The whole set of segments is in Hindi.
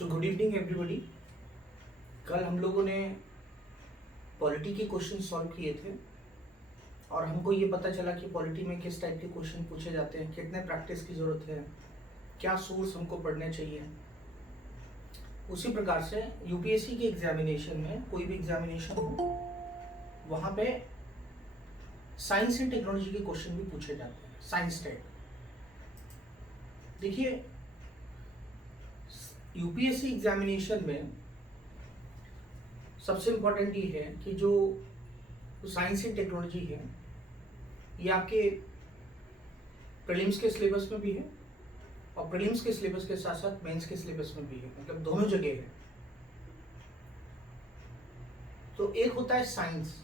So good evening everybody. कल हम लोगों ने पॉलिटी के क्वेश्चन सॉल्व किए थे और हमको ये पता चला कि पॉलिटी में किस टाइप के क्वेश्चन पूछे जाते हैं, कितने प्रैक्टिस की ज़रूरत है, क्या सोर्स हमको पढ़ने चाहिए। उसी प्रकार से यूपीएससी के एग्जामिनेशन में कोई भी एग्जामिनेशन हो वहाँ पे साइंस एंड टेक्नोलॉजी के क्वेश्चन भी पूछे जाते हैं। साइंस टेक देखिए, यूपीएससी एग्जामिनेशन में सबसे इम्पोर्टेंट ये है कि जो साइंस एंड टेक्नोलॉजी है ये आपके प्रीलिम्स के सिलेबस में भी है और प्रीलिम्स के सिलेबस के साथ साथ मेंस के सिलेबस में भी है, मतलब दोनों जगह है। तो एक होता है साइंस,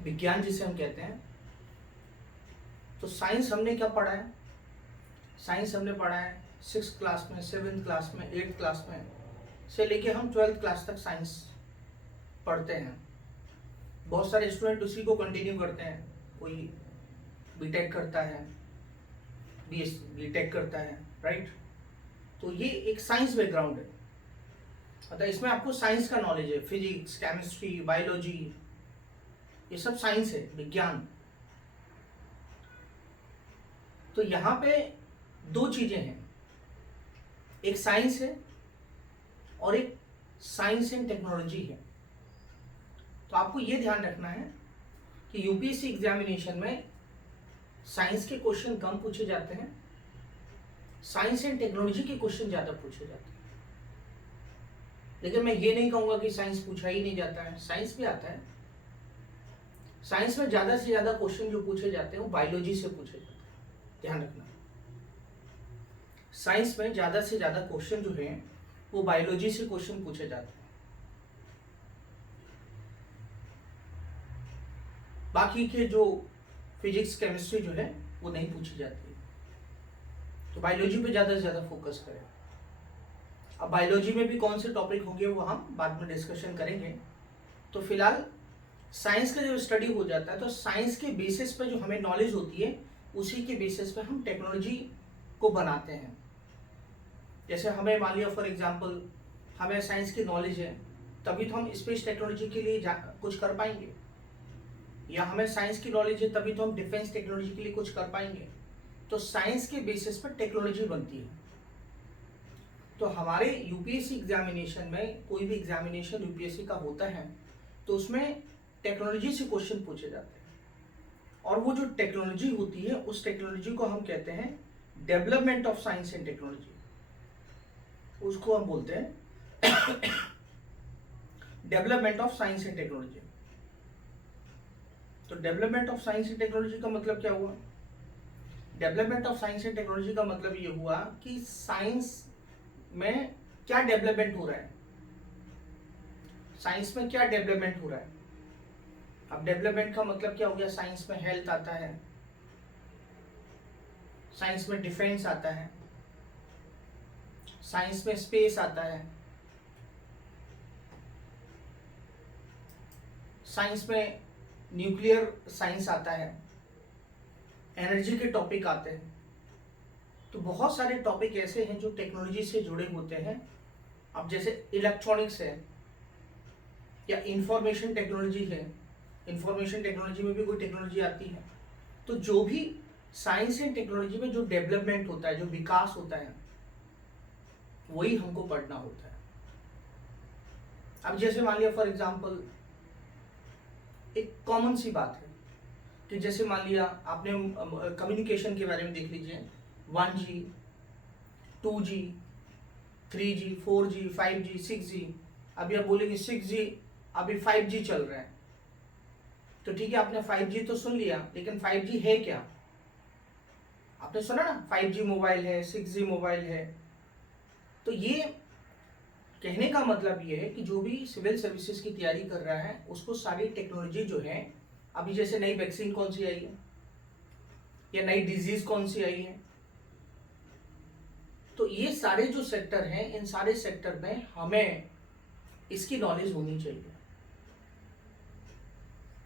विज्ञान जिसे हम कहते हैं। तो साइंस हमने क्या पढ़ा है? साइंस हमने पढ़ा है 6th क्लास में, 7th क्लास में, 8th क्लास में से लेके हम 12th क्लास तक साइंस पढ़ते हैं। बहुत सारे स्टूडेंट उसी को कंटिन्यू करते हैं, कोई बीटेक करता है, बीटेक करता है, राइट। तो ये एक साइंस बैकग्राउंड है, मतलब इसमें आपको साइंस का नॉलेज है, फिजिक्स, केमिस्ट्री, बायोलॉजी, ये सब साइंस है, विज्ञान। तो यहाँ पे दो चीजें हैं, एक साइंस है और एक साइंस एंड टेक्नोलॉजी है। तो आपको ये ध्यान रखना है कि यूपीएससी एग्जामिनेशन में साइंस के क्वेश्चन कम पूछे जाते हैं, साइंस एंड टेक्नोलॉजी के क्वेश्चन ज़्यादा पूछे जाते हैं। लेकिन मैं ये नहीं कहूँगा कि साइंस पूछा ही नहीं जाता है, साइंस भी आता है। साइंस में ज़्यादा से ज़्यादा क्वेश्चन जो पूछे जाते हैं वो बायोलॉजी से पूछे जाते हैं, ध्यान रखना। साइंस में ज़्यादा से ज़्यादा क्वेश्चन जो हैं वो बायोलॉजी से क्वेश्चन पूछे जाते हैं। बाकी के जो फिजिक्स, केमिस्ट्री जो है वो नहीं पूछी जाती है। तो बायोलॉजी पे ज़्यादा से ज़्यादा फोकस करें। अब बायोलॉजी में भी कौन से टॉपिक होंगे वो हम बाद में डिस्कशन करेंगे। तो फिलहाल साइंस का जो स्टडी हो जाता है तो साइंस के बेसिस पे जो हमें नॉलेज होती है उसी के बेसिस पे हम टेक्नोलॉजी को बनाते हैं। जैसे हमें मान लिया फॉर एग्जांपल हमें साइंस की नॉलेज है, तभी तो हम स्पेस टेक्नोलॉजी के लिए कुछ कर पाएंगे, या हमें साइंस की नॉलेज है तभी तो हम डिफेंस टेक्नोलॉजी के लिए कुछ कर पाएंगे। तो साइंस के बेसिस पर टेक्नोलॉजी बनती है। तो हमारे यूपीएससी एग्जामिनेशन में, कोई भी एग्जामिनेशन यूपीएससी का होता है तो उसमें टेक्नोलॉजी से क्वेश्चन पूछे जाते हैं, और वो जो टेक्नोलॉजी होती है उस टेक्नोलॉजी को हम कहते हैं development of science and technology, उसको हम बोलते हैं development of science and technology. तो development of science and technology का मतलब क्या हुआ? Development of science and technology का मतलब ये हुआ कि साइंस में क्या डेवलपमेंट हो रहा है, साइंस में क्या डेवलपमेंट हो रहा है। अब डेवलपमेंट का मतलब क्या हो गया? साइंस में हेल्थ आता है, साइंस में डिफेंस आता है, साइंस में स्पेस आता है, साइंस में न्यूक्लियर साइंस आता है, एनर्जी के टॉपिक आते हैं। तो बहुत सारे टॉपिक ऐसे हैं जो टेक्नोलॉजी से जुड़े होते हैं। अब जैसे इलेक्ट्रॉनिक्स है या इंफॉर्मेशन टेक्नोलॉजी है, इंफॉर्मेशन टेक्नोलॉजी में भी कोई टेक्नोलॉजी आती है। तो जो भी साइंस एंड टेक्नोलॉजी में जो डेवलपमेंट होता है, जो विकास होता है, वही हमको पढ़ना होता है। अब जैसे मान लिया फॉर एग्जांपल एक कॉमन सी बात है कि जैसे मान लिया आपने कम्युनिकेशन के बारे में देख लीजिए, 1G, 2G, 3G, 4G, 5G, 6G। अभी आप बोलेंगे 6G, अभी 5G चल रहा है। तो ठीक है, आपने 5G तो सुन लिया, लेकिन 5G है क्या? आपने सुना ना 5G मोबाइल है, 6G मोबाइल है। तो ये कहने का मतलब ये है कि जो भी सिविल सर्विसेज की तैयारी कर रहा है उसको सारी टेक्नोलॉजी जो है, अभी जैसे नई वैक्सीन कौन सी आई है या नई डिजीज कौन सी आई है, तो ये सारे जो सेक्टर हैं, इन सारे सेक्टर में हमें इसकी नॉलेज होनी चाहिए।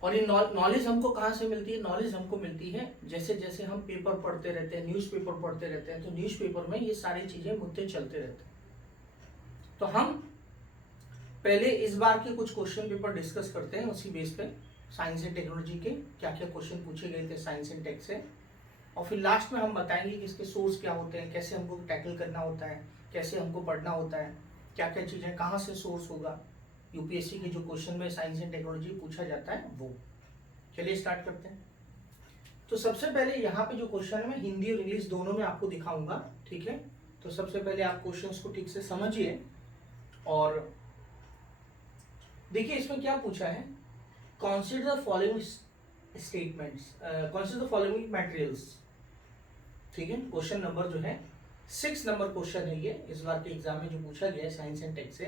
और ये नॉलेज हमको कहाँ से मिलती है? नॉलेज हमको मिलती है जैसे जैसे हम पेपर पढ़ते रहते हैं, न्यूज़पेपर पढ़ते रहते हैं, तो न्यूज़पेपर में ये सारी चीज़ें मुद्दे चलते रहते हैं। तो हम पहले इस बार के कुछ क्वेश्चन पेपर डिस्कस करते हैं उसी बेस पे, साइंस एंड टेक्नोलॉजी के क्या क्या क्वेश्चन पूछे गए थे साइंस एंड टेक से, और फिर लास्ट में हम बताएंगे कि इसके सोर्स क्या होते हैं, कैसे हमको टैकल करना होता है, कैसे हमको पढ़ना होता है, क्या क्या चीज़ें कहाँ से सोर्स होगा, यूपीएससी के जो क्वेश्चन में साइंस एंड टेक्नोलॉजी पूछा जाता है वो। चलिए स्टार्ट करते हैं। तो सबसे पहले यहाँ पे जो क्वेश्चन है मैं हिंदी और इंग्लिश दोनों में आपको दिखाऊंगा, ठीक है। तो सबसे पहले आप क्वेश्चंस को ठीक से समझिए और देखिए इसमें क्या पूछा है। Consider the following statements, consider the following materials, ठीक है। क्वेश्चन नंबर जो है 6 नंबर क्वेश्चन है ये, इस बार के एग्जाम में जो पूछा गया है साइंस एंड टेक से।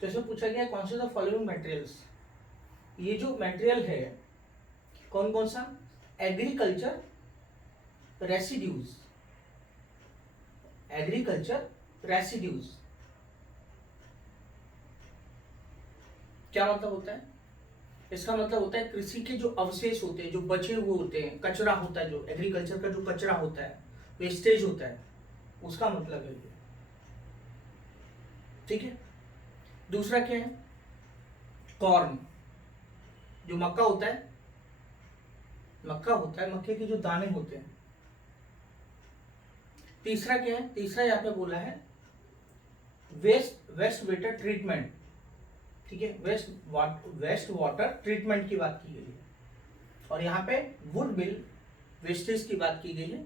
तो इसमें पूछा गया है कंसीडर द फॉलोइंग मटेरियल्स। ये जो मटेरियल है कौन कौन सा? एग्रीकल्चर रेसिड्यूज, एग्रीकल्चर रेसिड्यूज क्या मतलब होता है? इसका मतलब होता है कृषि के जो अवशेष होते हैं, जो बचे हुए होते हैं, कचरा होता है, जो एग्रीकल्चर का जो कचरा होता है, वेस्टेज होता है, उसका मतलब है ये, ठीक है। दूसरा क्या है? कॉर्न, जो मक्का होता है, मक्का होता है, मक्के के जो दाने होते हैं। तीसरा क्या है? तीसरा यहाँ पे बोला है वेस्ट वाटर ट्रीटमेंट, ठीक है, वेस्ट वाटर ट्रीटमेंट की बात की गई है। और यहाँ पे वुड मिल वेस्टेज की बात की गई है।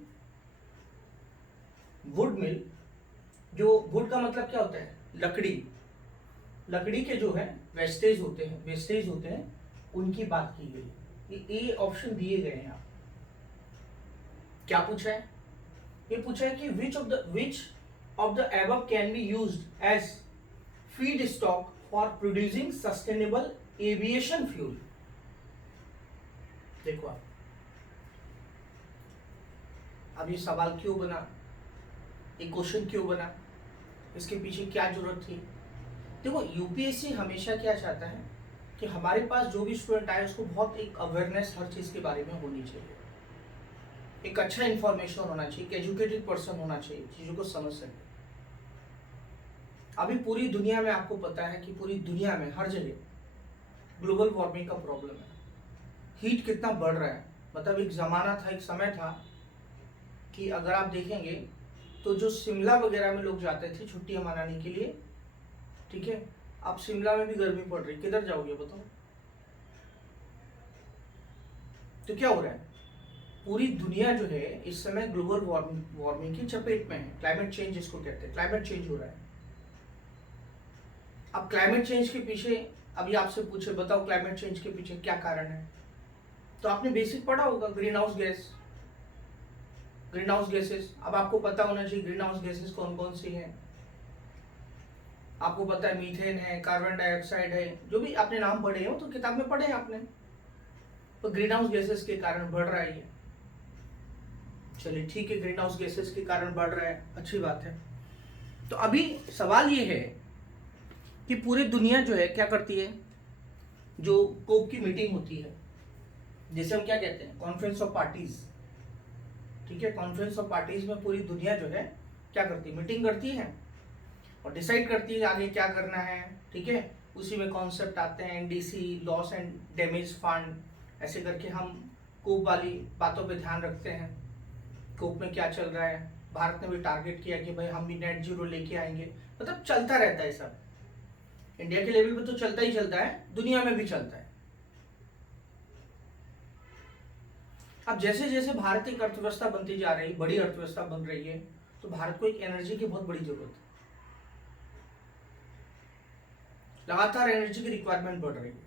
वुड मिल, जो वुड का मतलब क्या होता है? लकड़ी, लकड़ी के जो है वेस्टेज होते हैं उनकी बात की गई है। ये ऑप्शन दिए गए हैं। आप क्या पूछा है? ये पूछा है कि which of the above can be used as feedstock for producing sustainable aviation fuel. देखो आप, अब ये सवाल क्यों बना, ये क्वेश्चन क्यों बना, इसके पीछे क्या जरूरत थी? देखो यूपीएससी हमेशा क्या चाहता है कि हमारे पास जो भी स्टूडेंट आए उसको बहुत एक अवेयरनेस हर चीज के बारे में होनी चाहिए, एक अच्छा इंफॉर्मेशन होना चाहिए, एक एजुकेटेड पर्सन होना चाहिए, चीजों को समझ सके। अभी पूरी दुनिया में आपको पता है कि पूरी दुनिया में हर जगह ग्लोबल वार्मिंग का प्रॉब्लम है। हीट कितना बढ़ रहा है, मतलब एक जमाना था, एक समय था कि अगर आप देखेंगे तो जो शिमला वगैरह में लोग जाते थे छुट्टियां मनाने के लिए, ठीक है, अब शिमला में भी गर्मी पड़ रही, किधर जाओगे बताओ? तो क्या हो रहा है? पूरी दुनिया जो है इस समय ग्लोबल वार्मिंग की चपेट में है। क्लाइमेट चेंज जिसको कहते हैं, क्लाइमेट चेंज हो रहा है। अब क्लाइमेट चेंज के पीछे, अभी आपसे पूछे बताओ क्लाइमेट चेंज के पीछे क्या कारण है, तो आपने बेसिक पढ़ा होगा, ग्रीन हाउस गैसेस। अब आपको पता होना चाहिए ग्रीन हाउस गैसेस कौन कौन सी हैं। आपको पता है मीथेन है, कार्बन डाइऑक्साइड है, जो भी आपने नाम पढ़े हो तो किताब में पढ़े आपने। तो ग्रीन हाउस गैसेस के कारण बढ़ रहा है ये। चलिए ठीक है, ग्रीन हाउस गैसेस के कारण बढ़ रहा है, अच्छी बात है। तो अभी सवाल ये है कि पूरी दुनिया जो है क्या करती है, जो कोप की मीटिंग होती है, जिसे हम क्या कहते हैं, कॉन्फ्रेंस ऑफ पार्टीज, ठीक है। कॉन्फ्रेंस ऑफ पार्टीज में पूरी दुनिया जो है क्या करती है, मीटिंग करती है और डिसाइड करती है आगे क्या करना है, ठीक है। उसी में कॉन्सेप्ट आते हैं NDC, loss and damage fund, ऐसे करके हम कोप वाली बातों पे ध्यान रखते हैं। कोप में क्या चल रहा है, भारत ने भी टारगेट किया कि भाई हम भी नेट जीरो लेके आएंगे, मतलब चलता रहता है सब। इंडिया के लेवल पे तो चलता ही चलता है, दुनिया में भी चलता है। अब जैसे जैसे भारत एक अर्थव्यवस्था बनती जा रही, बड़ी अर्थव्यवस्था बन रही है, तो भारत को एक एनर्जी की बहुत बड़ी जरूरत है। लगातार एनर्जी की रिक्वायरमेंट बढ़ रही है।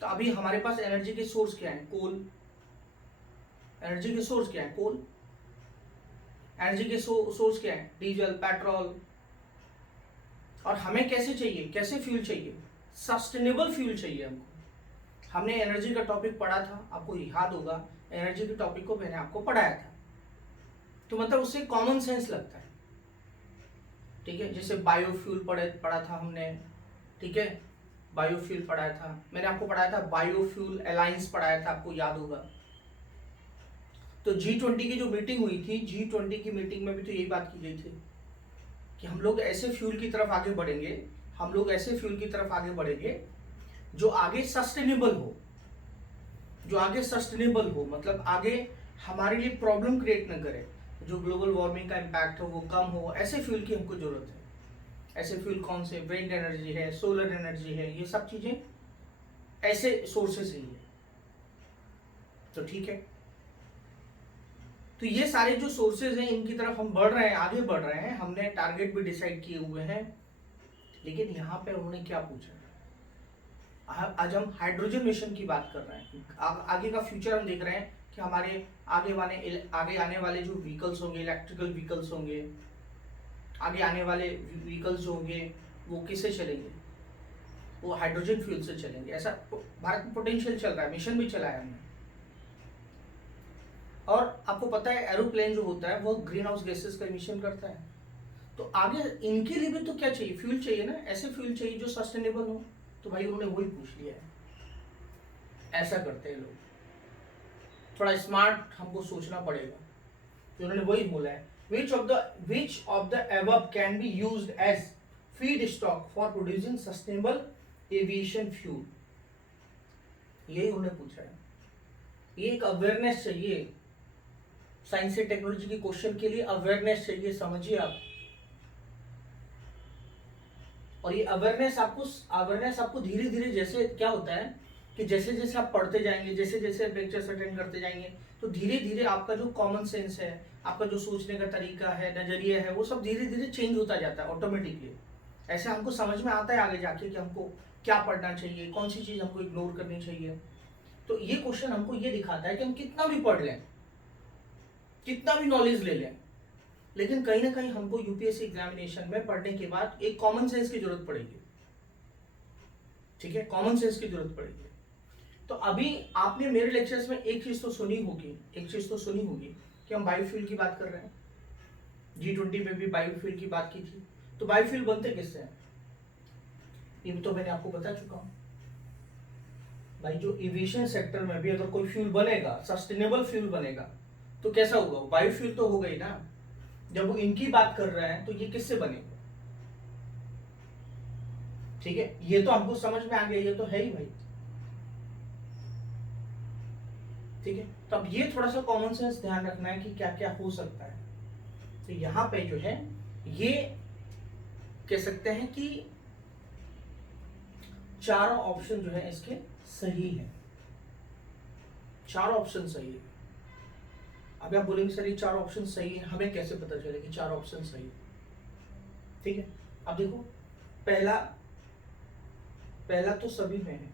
तो अभी हमारे पास एनर्जी के सोर्स क्या है? कोल। एनर्जी के सोर्स क्या है? कोल। एनर्जी के सोर्स क्या है? Diesel, petrol. और हमें कैसे चाहिए, कैसे फ्यूल चाहिए? सस्टेनेबल फ्यूल चाहिए हमको। हमने एनर्जी का टॉपिक पढ़ा था, आपको याद होगा, एनर्जी के टॉपिक को मैंने आपको पढ़ाया था। तो मतलब उससे कॉमन सेंस लगता है, ठीक है। जैसे बायोफ्यूल पढ़ा था हमने, ठीक है, बायोफ्यूल पढ़ाया था, मैंने आपको पढ़ाया था बायोफ्यूल अलायंस पढ़ाया था, आपको याद होगा। तो G20 की जो मीटिंग हुई थी, G20 की मीटिंग में भी तो यही बात की गई थी कि हम लोग ऐसे फ्यूल की तरफ आगे बढ़ेंगे, हम लोग ऐसे फ्यूल की तरफ आगे बढ़ेंगे जो आगे सस्टेनेबल हो, जो आगे सस्टेनेबल हो, मतलब आगे हमारे लिए प्रॉब्लम क्रिएट न करे, जो ग्लोबल वार्मिंग का इम्पैक्ट हो वो कम हो, ऐसे फ्यूल की हमको जरूरत है। ऐसे फ्यूल कौन से? विंड एनर्जी है, सोलर एनर्जी है, ये सब चीजें ऐसे सोर्सेस ही है। तो ठीक है, तो ये सारे जो सोर्सेज हैं इनकी तरफ हम बढ़ रहे हैं, आगे बढ़ रहे हैं, हमने टारगेट भी डिसाइड किए हुए हैं। लेकिन यहाँ पे उन्होंने क्या पूछा? आज हम हाइड्रोजन मिशन की बात कर रहे हैं। आगे का फ्यूचर हम देख रहे हैं कि हमारे आगे आने वाले जो व्हीकल्स होंगे, इलेक्ट्रिकल व्हीकल्स होंगे, आगे आने वाले व्हीकल्स जो होंगे वो किससे चलेंगे? वो हाइड्रोजन फ्यूल से चलेंगे। ऐसा भारत में पोटेंशियल चल रहा है, मिशन भी चलाया हमने। और आपको पता है एरोप्लेन जो होता है वो ग्रीन हाउस गैसेस का इमिशन करता है। तो आगे इनके लिए भी तो क्या चाहिए? फ्यूल चाहिए ना, ऐसे फ्यूल चाहिए जो सस्टेनेबल हो। तो भाई उन्होंने वही पूछ लिया है। ऐसा करते हैं लोग, थोड़ा स्मार्ट हमको सोचना पड़ेगा। तो उन्होंने वही बोला है, which of the above can be used as feedstock for producing sustainable aviation fuel? यही उन्होंने पूछा है। ये एक अवेयरनेस चाहिए, साइंस एंड टेक्नोलॉजी के क्वेश्चन के लिए अवेयरनेस चाहिए, समझिए आप। और ये अवेयरनेस आपको धीरे धीरे, जैसे क्या होता है कि जैसे जैसे आप पढ़ते जाएंगे, जैसे जैसे लेक्चर्स अटेंड करते जाएंगे, तो धीरे धीरे आपका जो कॉमन सेंस है, आपका जो सोचने का तरीका है, नजरिया है, वो सब धीरे धीरे चेंज होता जाता है ऑटोमेटिकली। ऐसे हमको समझ में आता है आगे जाके कि हमको क्या पढ़ना चाहिए, कौन सी चीज हमको इग्नोर करनी चाहिए। तो ये क्वेश्चन हमको ये दिखाता है कि हम कितना भी पढ़ लें, कितना भी नॉलेज ले लें, लेकिन कहीं ना कहीं हमको यूपीएससी एग्जामिनेशन में पढ़ने के बाद एक कॉमन सेंस की जरूरत पड़ेगी। ठीक है, कॉमन सेंस की जरूरत पड़ेगी। तो अभी आपने मेरे लेक्चर्स में एक चीज तो सुनी होगी कि हम बायोफ्यूल की बात कर रहे हैं। G20 में भी बायोफ्यूल की बात की थी। तो बायोफ्यूल बनते किससे हैं? ये भी तो मैंने आपको बता चुका हूं भाई। जो एविएशन सेक्टर में भी अगर कोई फ्यूल बनेगा, सस्टेनेबल फ्यूल बनेगा, तो कैसा होगा? बायोफ्यूल तो होगा ही ना। जब वो इनकी बात कर रहे हैं तो ये किससे बनेगा? ठीक है, ये तो हमको समझ में आ गया, ये तो है ही भाई। ठीक है, तो अब ये थोड़ा सा कॉमन सेंस ध्यान रखना है कि क्या क्या हो सकता है। तो यहां पे जो है ये कह सकते हैं कि चारों ऑप्शन जो है इसके सही है, चारों ऑप्शन सही है। अब आप बोलेंगे सर ये चारों ऑप्शन सही है, हमें कैसे पता चले कि चारों ऑप्शन सही है? ठीक है, अब देखो, पहला तो सभी में है,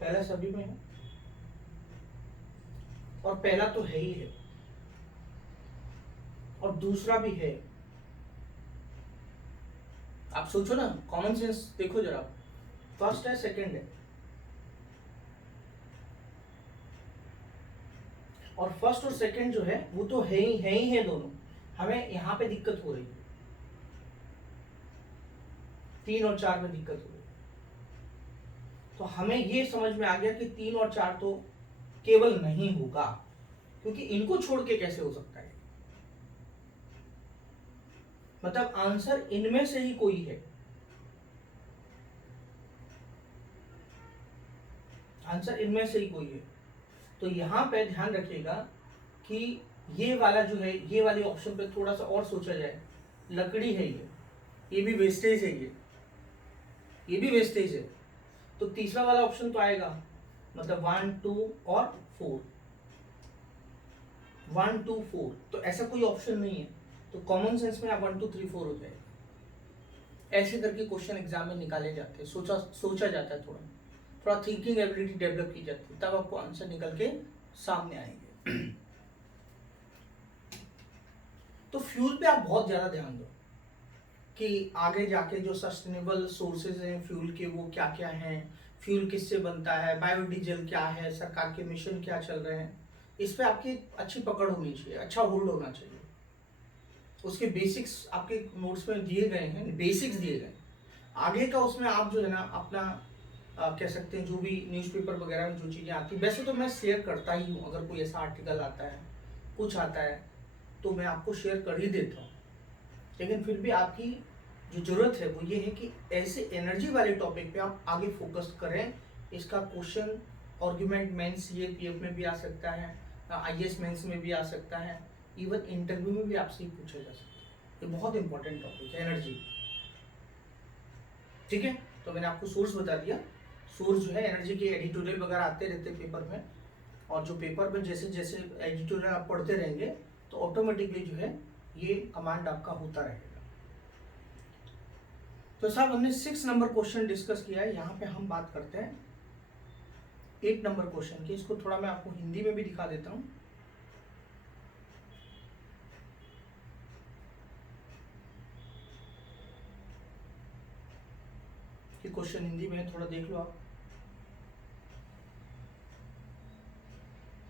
पहला सभी में है, और पहला तो है ही है, और दूसरा भी है। आप सोचो ना, कॉमन सेंस देखो जरा, फर्स्ट है, सेकंड है, और फर्स्ट और सेकंड जो है वो तो है ही है दोनों। हमें यहां पे दिक्कत हो रही है, 3 और 4 में दिक्कत हो रही है। तो हमें ये समझ में आ गया कि 3 और 4 तो केवल नहीं होगा, क्योंकि इनको छोड़ के कैसे हो सकता है? मतलब आंसर इनमें से ही कोई है, आंसर इनमें से ही कोई है। तो यहां पे ध्यान रखिएगा कि ये वाला जो है, ये वाले ऑप्शन पे थोड़ा सा और सोचा जाए। लकड़ी है ये भी वेस्टेज है, ये भी वेस्टेज है। तो तीसरा वाला ऑप्शन तो आएगा, मतलब 1 2 और 4, 1 2 4। तो ऐसा कोई ऑप्शन नहीं है, तो कॉमन सेंस में आप 1 2 3 4 हो जाएगा। ऐसे करके क्वेश्चन एग्जाम में निकाले जाते हैं, सोचा जाता है, थोड़ा थिंकिंग एबिलिटी डेवलप की जाती है, तब आपको आंसर निकल के सामने आएंगे। तो फ्यूल पे आप बहुत ज्यादा ध्यान दो कि आगे जाके जो सस्टेनेबल सोर्सेज हैं फ्यूल के वो क्या क्या हैं, फ्यूल किससे बनता है, बायोडीजल क्या है, सरकार के मिशन क्या चल रहे हैं, इस पे आपकी अच्छी पकड़ होनी चाहिए, अच्छा होल्ड होना चाहिए। उसके बेसिक्स आपके नोट्स में दिए गए हैं, बेसिक्स दिए गए, आगे का उसमें आप जो है ना अपना कह सकते हैं जो भी न्यूज़पेपर वगैरह में जो चीज़ें आती, वैसे तो मैं शेयर करता ही हूँ, अगर कोई ऐसा आर्टिकल आता है, कुछ आता है, तो मैं आपको शेयर कर ही देता हूँ। लेकिन फिर भी आपकी जो ज़रूरत है वो ये है कि ऐसे एनर्जी वाले टॉपिक पे आप आगे फोकस करें। इसका क्वेश्चन आर्गुमेंट मेंस सीएपीएफ में भी आ सकता है, आईएएस मेंस में भी आ सकता है, इवन इंटरव्यू में भी आपसे पूछा जा सकता है। ये बहुत इंपॉर्टेंट टॉपिक है एनर्जी। ठीक है, तो मैंने आपको सोर्स बता दिया। सोर्स जो है एनर्जी के एडिटोरियल वगैरह आते रहते हैं पेपर में, और जो पेपर में जैसे जैसे एडिटोरियल आप पढ़ते रहेंगे तो ऑटोमेटिकली जो है ये कमांड आपका होता रहेगा। तो साहब हमने 6 नंबर क्वेश्चन डिस्कस किया है। यहाँ पे हम बात करते हैं 8 नंबर क्वेश्चन की। इसको थोड़ा मैं आपको हिंदी में भी दिखा देता हूँ। ये क्वेश्चन हिंदी में है, थोड़ा देख लो आप।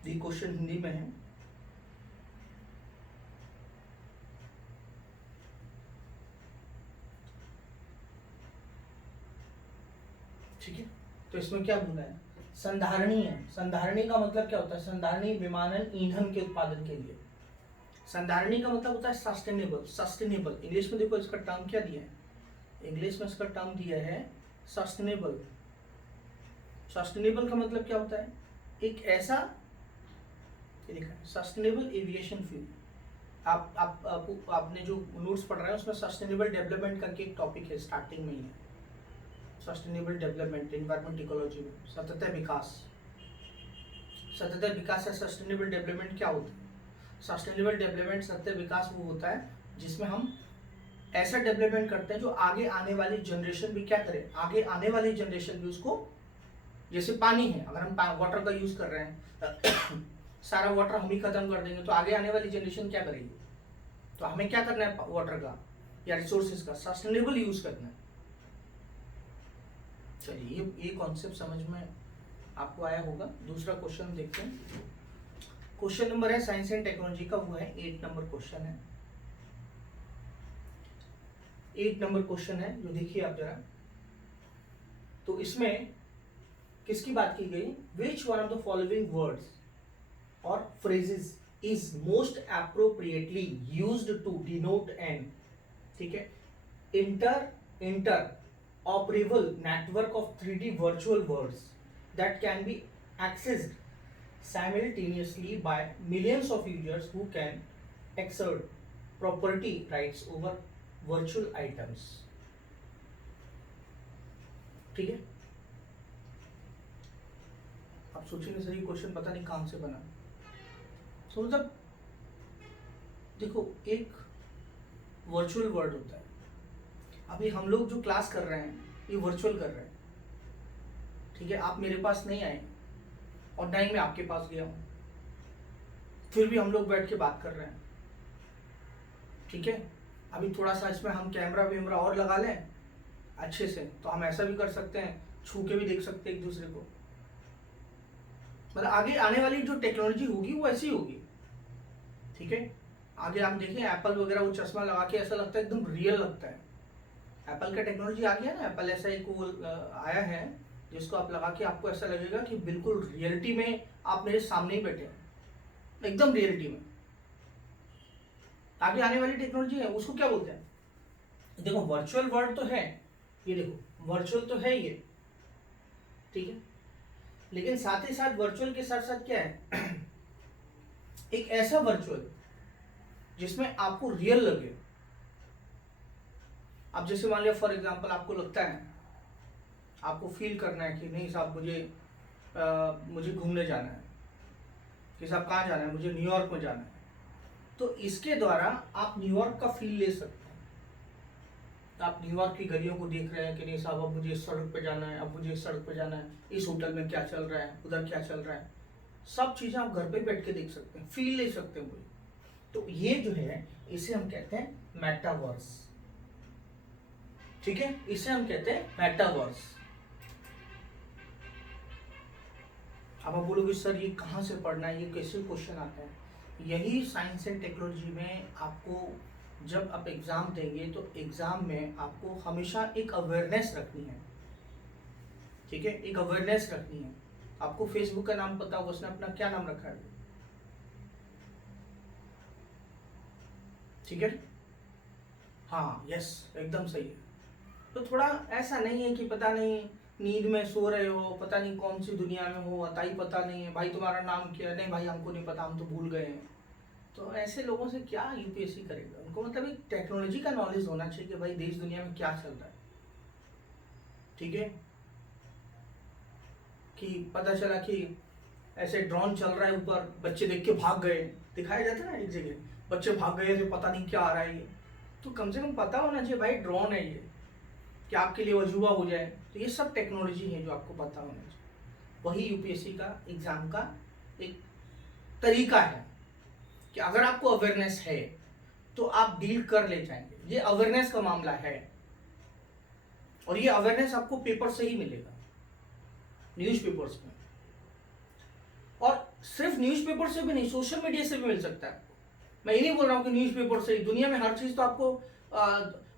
ये क्वेश्चन हिंदी में है। ठीक है, तो इसमें क्या बोला है? संधारणीय। संधारणी का मतलब क्या होता है? संधारणी विमानन ईंधन के उत्पादन के लिए। संधारणी का मतलब होता है सस्टेनेबल। सस्टेनेबल इंग्लिश में देखो इसका टर्म क्या दिया है? इंग्लिश में इसका टर्म दिया है सस्टेनेबल। सस्टेनेबल का मतलब क्या होता है? एक ऐसा, ये लिखा है सस्टेनेबल एविएशन फ्यूल। आपने जो नोट्स पढ़ रहे हैं उसमें सस्टेनेबल डेवलपमेंट करके एक टॉपिक है, स्टार्टिंग में ही है। सस्टेनेबल डेवलपमेंट एनवायरमेंट इकोलॉजी में सतत विकास। सतत विकास या सस्टेनेबल डेवलपमेंट क्या होता है? सस्टेनेबल डेवलपमेंट सतत विकास वो होता है जिसमें हम ऐसा डेवलपमेंट करते हैं जो आगे आने वाली जनरेशन भी क्या करे, आगे आने वाली जनरेशन भी उसको, जैसे पानी है, अगर हम वाटर का यूज कर रहे हैं सारा वाटर हम ही खत्म कर देंगे तो आगे आने वाली जनरेशन क्या करेगी? तो हमें क्या करना है वाटर का या रिसोर्सेज का? सस्टेनेबल यूज करना है। चलिए ये कॉन्सेप्ट समझ में आपको आया होगा। दूसरा क्वेश्चन देखते हैं। क्वेश्चन नंबर है साइंस एंड टेक्नोलॉजी का, वो है 8 नंबर क्वेश्चन है। 8 नंबर क्वेश्चन है जो देखिए आप जरा। तो इसमें किसकी बात की गई? विच one of the following words और phrases is most appropriately used to denote an, ठीक है, interoperable network of 3D virtual worlds that can be accessed simultaneously by millions of users who can exert property rights over virtual items। ठीक है, आप सोचेंगे सर ये क्वेश्चन पता नहीं कहां से बना। तो मतलब देखो एक वर्चुअल वर्ल्ड होता है। अभी हम लोग जो क्लास कर रहे हैं ये वर्चुअल कर रहे हैं। ठीक है, आप मेरे पास नहीं आए और ना ही मैं आपके पास गया हूं, फिर भी हम लोग बैठ के बात कर रहे हैं। ठीक है, अभी थोड़ा सा इसमें हम कैमरा वैमरा और लगा लें अच्छे से तो हम ऐसा भी कर सकते हैं, छू के भी देख सकते हैं एक दूसरे को। मतलब आगे आने वाली जो टेक्नोलॉजी होगी वो ऐसी होगी। ठीक है, आगे आप देखें एप्पल वगैरह वो चश्मा लगा के ऐसा लगता है एकदम रियल लगता है। एप्पल का टेक्नोलॉजी आ गया ना, एप्पल ऐसा एक आया है जिसको आप लगा के आपको ऐसा लगेगा कि बिल्कुल रियलिटी में आप मेरे सामने ही बैठे हैं, एकदम रियलिटी में। आगे आने वाली टेक्नोलॉजी है उसको क्या बोलते हैं? देखो वर्चुअल वर्ल्ड तो है, ये देखो वर्चुअल तो है ये, ठीक है, लेकिन साथ ही साथ वर्चुअल के साथ साथ क्या है एक ऐसा वर्चुअल जिसमें आपको रियल लगे। अब जैसे मान लिया फॉर एग्जांपल आपको लगता है, आपको फील करना है कि नहीं साहब मुझे घूमने जाना है, कि साहब कहाँ जाना है, मुझे न्यूयॉर्क में जाना है, तो इसके द्वारा आप न्यूयॉर्क का फील ले सकते हैं। आप न्यूयॉर्क की गलियों को देख रहे हैं कि नहीं साहब अब मुझे इस सड़क पे जाना है, अब मुझे इस सड़क पे जाना है, इस होटल में क्या चल रहा है, उधर क्या चल रहा है, सब चीजें आप घर पे बैठ के देख सकते हैं, फील ले सकते हैं मुझे। तो ये जो है इसे हम कहते हैं मेटावर्स। ठीक है, इसे हम कहते हैं मेटावर्स। अब आप बोलोगे सर ये कहाँ से पढ़ना है, ये कैसे क्वेश्चन आता है? यही साइंस एंड टेक्नोलॉजी में आपको जब आप एग्ज़ाम देंगे तो एग्ज़ाम में आपको हमेशा एक अवेयरनेस रखनी है, ठीक है, एक अवेयरनेस रखनी है। आपको फेसबुक का नाम पता होगा, उसने अपना क्या नाम रखा है, ठीक है, हाँ यस, एकदम सही है। तो थोड़ा ऐसा नहीं है कि पता नहीं नींद में सो रहे हो, पता नहीं कौन सी दुनिया में हो, अताई पता नहीं है, भाई तुम्हारा नाम क्या है, नहीं भाई हमको नहीं पता, हम तो भूल गए हैं। तो ऐसे लोगों से क्या यूपीएससी करेगा? उनको मतलब एक टेक्नोलॉजी का नॉलेज होना चाहिए कि भाई देश दुनिया में क्या चल रहा है, ठीक है, कि पता चला कि ऐसे ड्रोन चल रहा है ऊपर, बच्चे देख के भाग गए, दिखाया जाता है ना एक जगह, बच्चे भाग गए थे, पता नहीं क्या आ रहा है ये। तो कम से कम पता होना चाहिए भाई ड्रोन है ये, कि आपके लिए अजूबा हो जाए। तो ये सब टेक्नोलॉजी है जो आपको पता होना चाहिए। वही यूपीएससी का एग्जाम का एक तरीका है कि अगर आपको अवेयरनेस है तो आप डील कर ले जाएंगे। ये अवेयरनेस का मामला है, और ये अवेयरनेस आपको पेपर से ही मिलेगा, न्यूज़पेपर्स में। और सिर्फ न्यूज़पेपर से भी नहीं, सोशल मीडिया से भी मिल सकता है आपको। मैं ये नहीं बोल रहा हूँ कि न्यूज़पेपर से ही, दुनिया में हर चीज़ तो आपको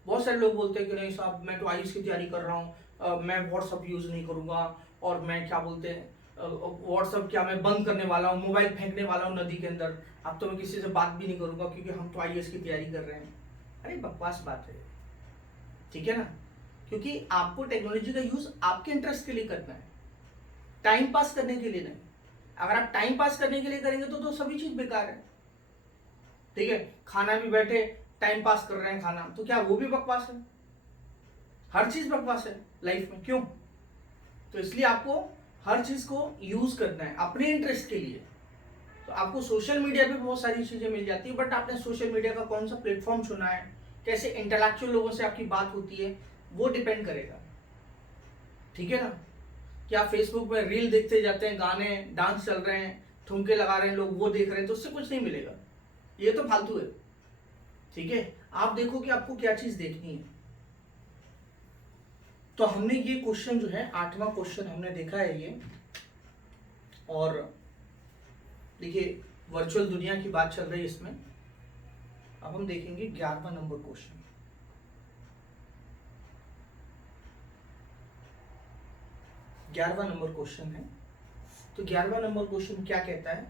बहुत सारे लोग बोलते हैं कि नहीं साहब मैं तो आईएएस की तैयारी कर रहा हूँ, मैं व्हाट्सअप यूज़ नहीं करूँगा, और मैं क्या बोलते हैं व्हाट्सअप क्या मैं बंद करने वाला हूँ, मोबाइल फेंकने वाला हूँ नदी के अंदर, अब तो मैं किसी से बात भी नहीं करूँगा क्योंकि हम तो आईएएस की तैयारी कर रहे हैं। अरे बकवास बात है, ठीक है ना, क्योंकि आपको टेक्नोलॉजी का यूज़ आपके इंटरेस्ट के लिए करना है, टाइम पास करने के लिए नहीं। अगर आप टाइम पास करने के लिए करेंगे तो सभी चीज़ बेकार है, ठीक है। खाना भी बैठे टाइम पास कर रहे हैं खाना, तो क्या वो भी बकवास है? हर चीज बकवास है लाइफ में, क्यों? तो इसलिए आपको हर चीज को यूज करना है अपने इंटरेस्ट के लिए। तो आपको सोशल मीडिया पे बहुत सारी चीजें मिल जाती है, बट आपने सोशल मीडिया का कौन सा प्लेटफॉर्म चुना है, कैसे इंटेलेक्चुअल लोगों से आपकी बात होती है, वो डिपेंड करेगा, ठीक है ना। कि आप फेसबुक में रील देखते जाते हैं, गाने डांस चल रहे हैं, ठुमके लगा रहे हैं लोग, वो देख रहे हैं, तो उससे कुछ नहीं मिलेगा, ये तो फालतू है, ठीक है। आप देखो कि आपको क्या चीज देखनी है। तो हमने ये क्वेश्चन जो है 8वां क्वेश्चन हमने देखा है ये, और देखिए वर्चुअल दुनिया की बात चल रही है इसमें। अब हम देखेंगे 11वां नंबर क्वेश्चन। 11वां नंबर क्वेश्चन है। तो 11वां नंबर क्वेश्चन क्या कहता है,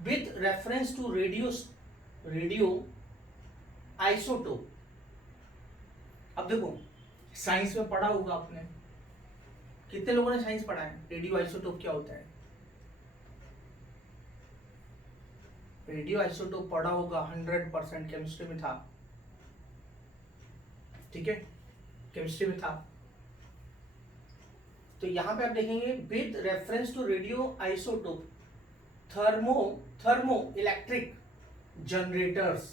with reference to radioisotope. अब देखो साइंस में पढ़ा होगा आपने, कितने लोगों ने साइंस पढ़ा है? रेडियो आइसोटोप क्या होता है? रेडियो आइसोटोप पढ़ा होगा, 100% केमिस्ट्री में था, ठीक है, केमिस्ट्री में था। तो यहां पे आप देखेंगे with reference to radioisotope thermoelectric generators.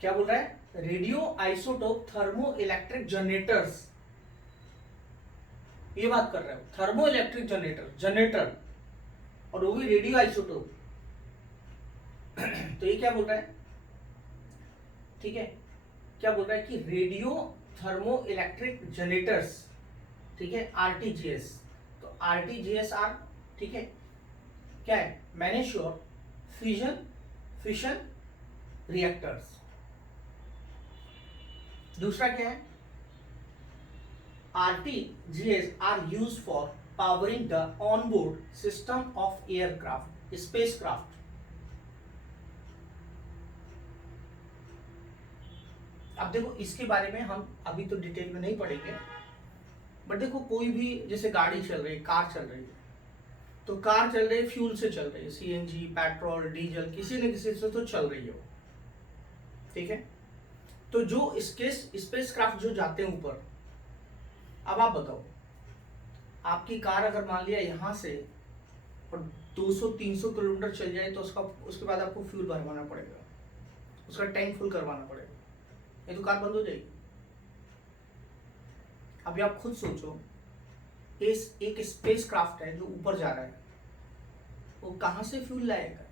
क्या बोल रहा है? Radioisotope thermoelectric generators, ये बात कर रहे हो, थर्मो इलेक्ट्रिक जनरेटर, और वो भी रेडियो आइसोटोप। तो ये क्या बोल रहा है, ठीक है, क्या बोल रहा है कि रेडियो थर्मो इलेक्ट्रिक जनरेटर्स, ठीक है, आरटीजीएस। तो आरटीजीएस आर, ठीक है, क्या है? मैंने श्योर फिशन रिएक्टर्स। दूसरा क्या है? RTGs are used for powering the onboard system of aircraft spacecraft. अब देखो इसके बारे में हम अभी तो डिटेल में नहीं पढ़ेंगे, बट देखो कोई भी जैसे गाड़ी चल रही है, कार चल रही है, तो कार चल रही है फ्यूल से चल रही है, सीएनजी, पेट्रोल, डीजल, किसी न किसी से तो चल रही है वो, ठीक है। तो जो इसके स्पेसक्राफ्ट जो जाते हैं ऊपर, अब आप बताओ, आपकी कार अगर मान लिया यहां से और 200-300 किलोमीटर चल जाए तो उसके बाद आपको फ्यूल भरवाना पड़ेगा, उसका टैंक फुल करवाना पड़ेगा, ये तो कार बंद हो जाएगी। अभी आप खुद सोचो, एक स्पेस क्राफ्ट है जो ऊपर जा रहा है, वो कहां से फ्यूल लाएगा,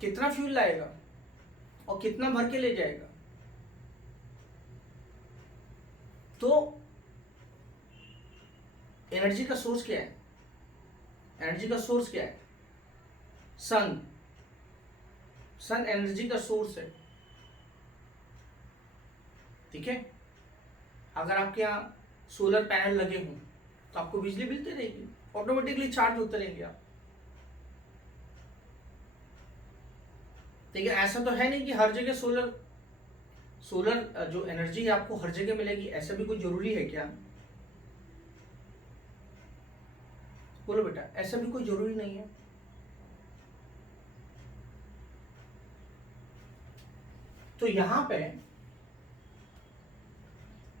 कितना फ्यूल लाएगा, और कितना भर के ले जाएगा? तो एनर्जी का सोर्स क्या है? एनर्जी का सोर्स क्या है? सन, सन एनर्जी का सोर्स है, ठीक है। अगर आपके यहाँ सोलर पैनल लगे हों तो आपको बिजली मिलती रहेगी, ऑटोमेटिकली चार्ज होते रहेंगे आप। ठीक है, ऐसा तो है नहीं कि हर जगह सोलर सोलर जो एनर्जी है आपको हर जगह मिलेगी, ऐसा भी कोई जरूरी है क्या? बोलो बेटा, ऐसा भी कोई जरूरी नहीं है। तो यहां पे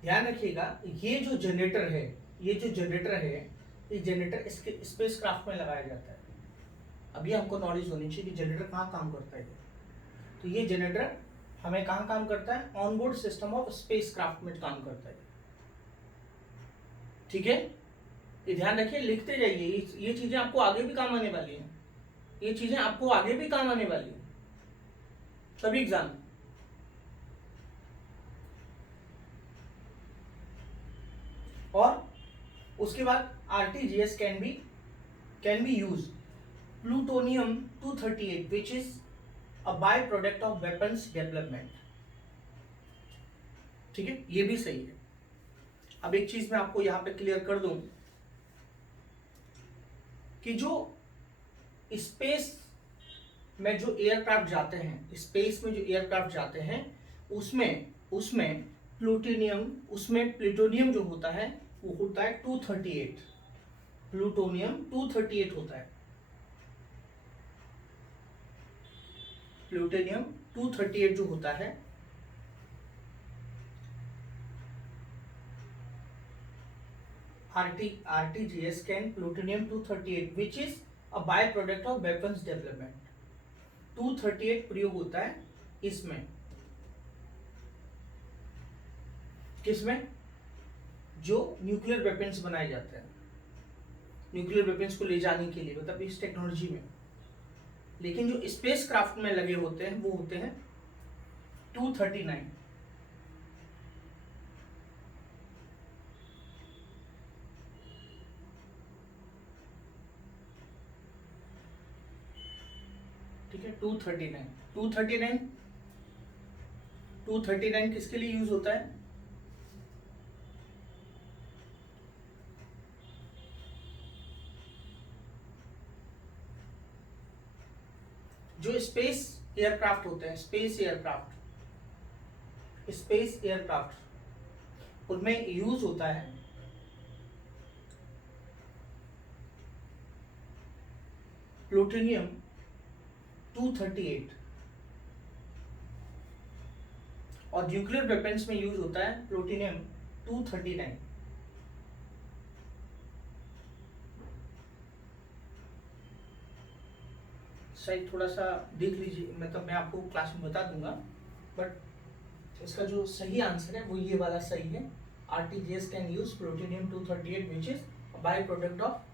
ध्यान रखिएगा, ये जो जनरेटर है, ये जनरेटर इसके स्पेस क्राफ्ट में लगाया जाता है। अभी हमको नॉलेज होनी चाहिए कि जनरेटर कहाँ काम करता है। तो ये जनरेटर हमें कहाँ काम करता है? Onboard system of space craft में काम करता है, ठीक है। ये ध्यान रखिए, लिखते जाइए, ये चीजें आपको आगे भी काम आने वाली हैं, ये चीजें आपको आगे भी काम आने वाली हैं, सभी एग्जाम। और उसके बाद RTGS can be use plutonium 238 which is a by product of weapons development, ठीक है, ये भी सही है। अब एक चीज मैं आपको यहां पे क्लियर कर दूं कि जो स्पेस में जो एयरक्राफ्ट जाते हैं, स्पेस में जो एयरक्राफ्ट जाते हैं, उसमें प्लूटोनियम जो होता है वो होता है 238, प्लूटोनियम 238 होता है, प्लूटोनियम 238 जो होता है RTGS can plutonium 238 which is a byproduct of weapons development। 238 प्रयोग होता है इसमें, किसमें? जो न्यूक्लियर वेपन्स बनाए जाते हैं, न्यूक्लियर वेपन्स को ले जाने के लिए, मतलब इस टेक्नोलॉजी में। लेकिन जो स्पेस क्राफ्ट में लगे होते हैं वो होते हैं 239। ठीक है, 239 किसके लिए यूज होता है? जो स्पेस एयरक्राफ्ट होते हैं, स्पेस एयरक्राफ्ट उनमें यूज होता है प्लूटोनियम 238, और न्यूक्लियर वेपन्स में यूज होता है प्लूटोनियम 239। शायद थोड़ा सा देख लीजिए, मतलब मैं आपको क्लास में बता दूंगा, बट इसका जो सही आंसर है वो ये वाला सही है। RTGS can use plutonium 238 which is by product of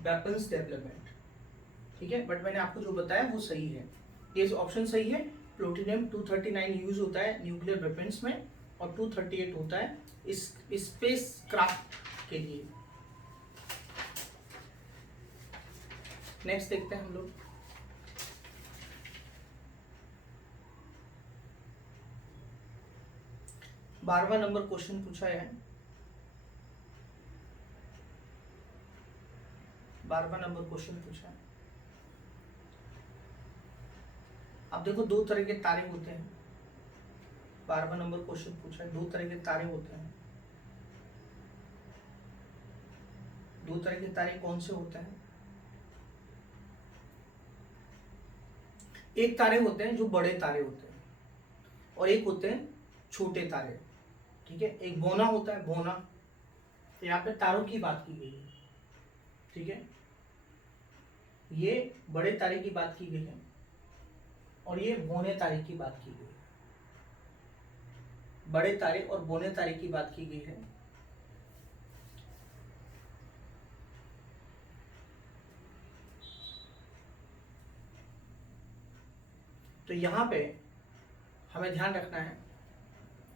weapons development, ठीक है। बट मैंने आपको जो बताया वो सही है, ये ऑप्शन सही है। प्लूटोनियम 239 यूज होता है न्यूक्लियर वेपन्स में, और 238 होता है इस स्पेस क्राफ्ट के लिए। नेक्स्ट देखते हैं हम लोग। बारहवां नंबर क्वेश्चन पूछा है, 12वां नंबर क्वेश्चन पूछा है। अब देखो, दो तरह के तारे होते हैं। 12वां नंबर क्वेश्चन पूछा है, दो तरह के तारे होते हैं। दो तरह के तारे कौन से होते हैं? एक तारे होते हैं जो बड़े तारे होते हैं, और एक होते हैं छोटे तारे, ठीक है। एक बोना होता है, बोना। तो यहाँ पे तारों की बात की गई है, ठीक है। ये बड़े तारे की बात की गई है, और ये बोने तारे की बात की गई है। बड़े तारे और बोने तारे की बात की गई है। तो यहाँ पे हमें ध्यान रखना है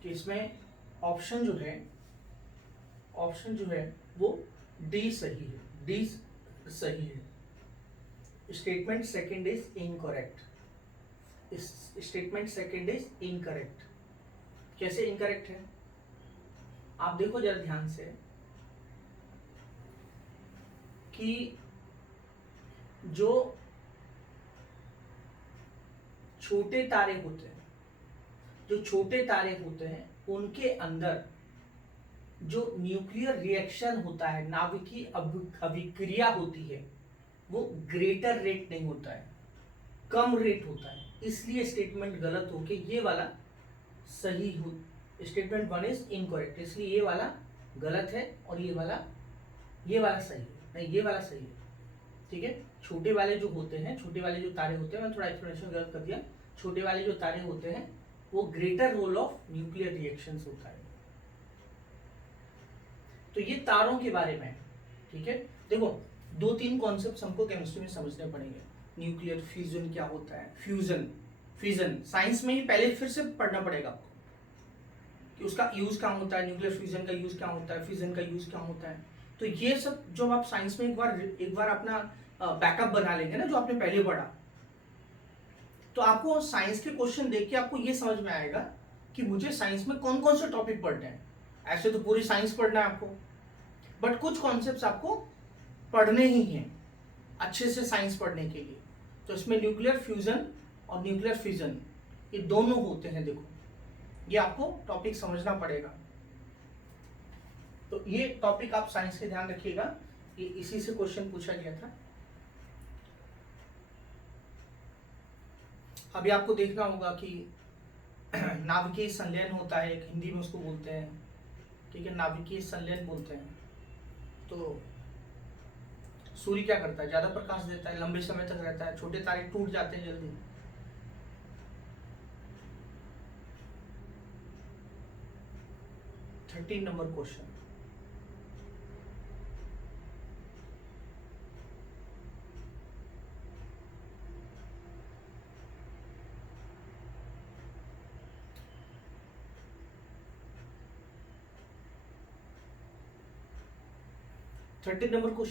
कि इसमें ऑप्शन जो है वो डी सही है, डी सही है। Statement second is incorrect. Statement second is incorrect. कैसे इनकरेक्ट है, आप देखो जरा ध्यान से कि जो छोटे तारे होते हैं, जो छोटे तारे होते हैं उनके अंदर जो न्यूक्लियर रिएक्शन होता है, नाभिकीय अभिक्रिया होती है, वो ग्रेटर रेट नहीं होता है, कम रेट होता है। इसलिए स्टेटमेंट गलत होके ये वाला सही हो। स्टेटमेंट वन इज इनकरेक्ट, इसलिए ये वाला गलत है और ये वाला सही है। नहीं, ये वाला सही है, ठीक है। छोटे वाले जो होते हैं, छोटे वाले जो तारे होते हैं, मैं थोड़ा एक्सप्लेनेशन गलत कर दिया। छोटे वाले जो तारे होते हैं वो greater role of nuclear reactions होता है। तो ये तारों के बारे में है, ठीक है। देखो 2-3 कॉन्सेप्ट हमको केमिस्ट्री में समझने पड़ेंगे। न्यूक्लियर फ्यूजन क्या होता है, फ्यूजन साइंस में ही पहले फिर से पढ़ना पड़ेगा आपको कि उसका यूज क्या होता है, न्यूक्लियर फ्यूजन का यूज क्या होता है, फ्यूजन का यूज क्या होता है। तो ये सब जो आप साइंस में एक बार अपना बैकअप बना लेंगे ना, जो आपने पहले पढ़ा, तो आपको साइंस के क्वेश्चन देख के आपको ये समझ में आएगा कि मुझे साइंस में कौन कौन से टॉपिक पढ़ने हैं। ऐसे तो पूरी साइंस पढ़ना है आपको, बट कुछ कॉन्सेप्ट्स आपको पढ़ने ही हैं अच्छे से साइंस पढ़ने के लिए। तो इसमें न्यूक्लियर फ्यूजन और न्यूक्लियर फिजन ये दोनों होते हैं। देखो ये आपको टॉपिक समझना पड़ेगा। तो ये टॉपिक आप साइंस के ध्यान रखिएगा, ये इसी से क्वेश्चन पूछा गया था। अभी आपको देखना होगा कि नाभिकीय संलयन होता है, एक हिंदी में उसको बोलते हैं, ठीक है, नाभिकीय संलयन बोलते हैं। तो सूर्य क्या करता है, ज्यादा प्रकाश देता है, लंबे समय तक रहता है, छोटे तारे टूट जाते हैं जल्दी। थर्टीन नंबर क्वेश्चन,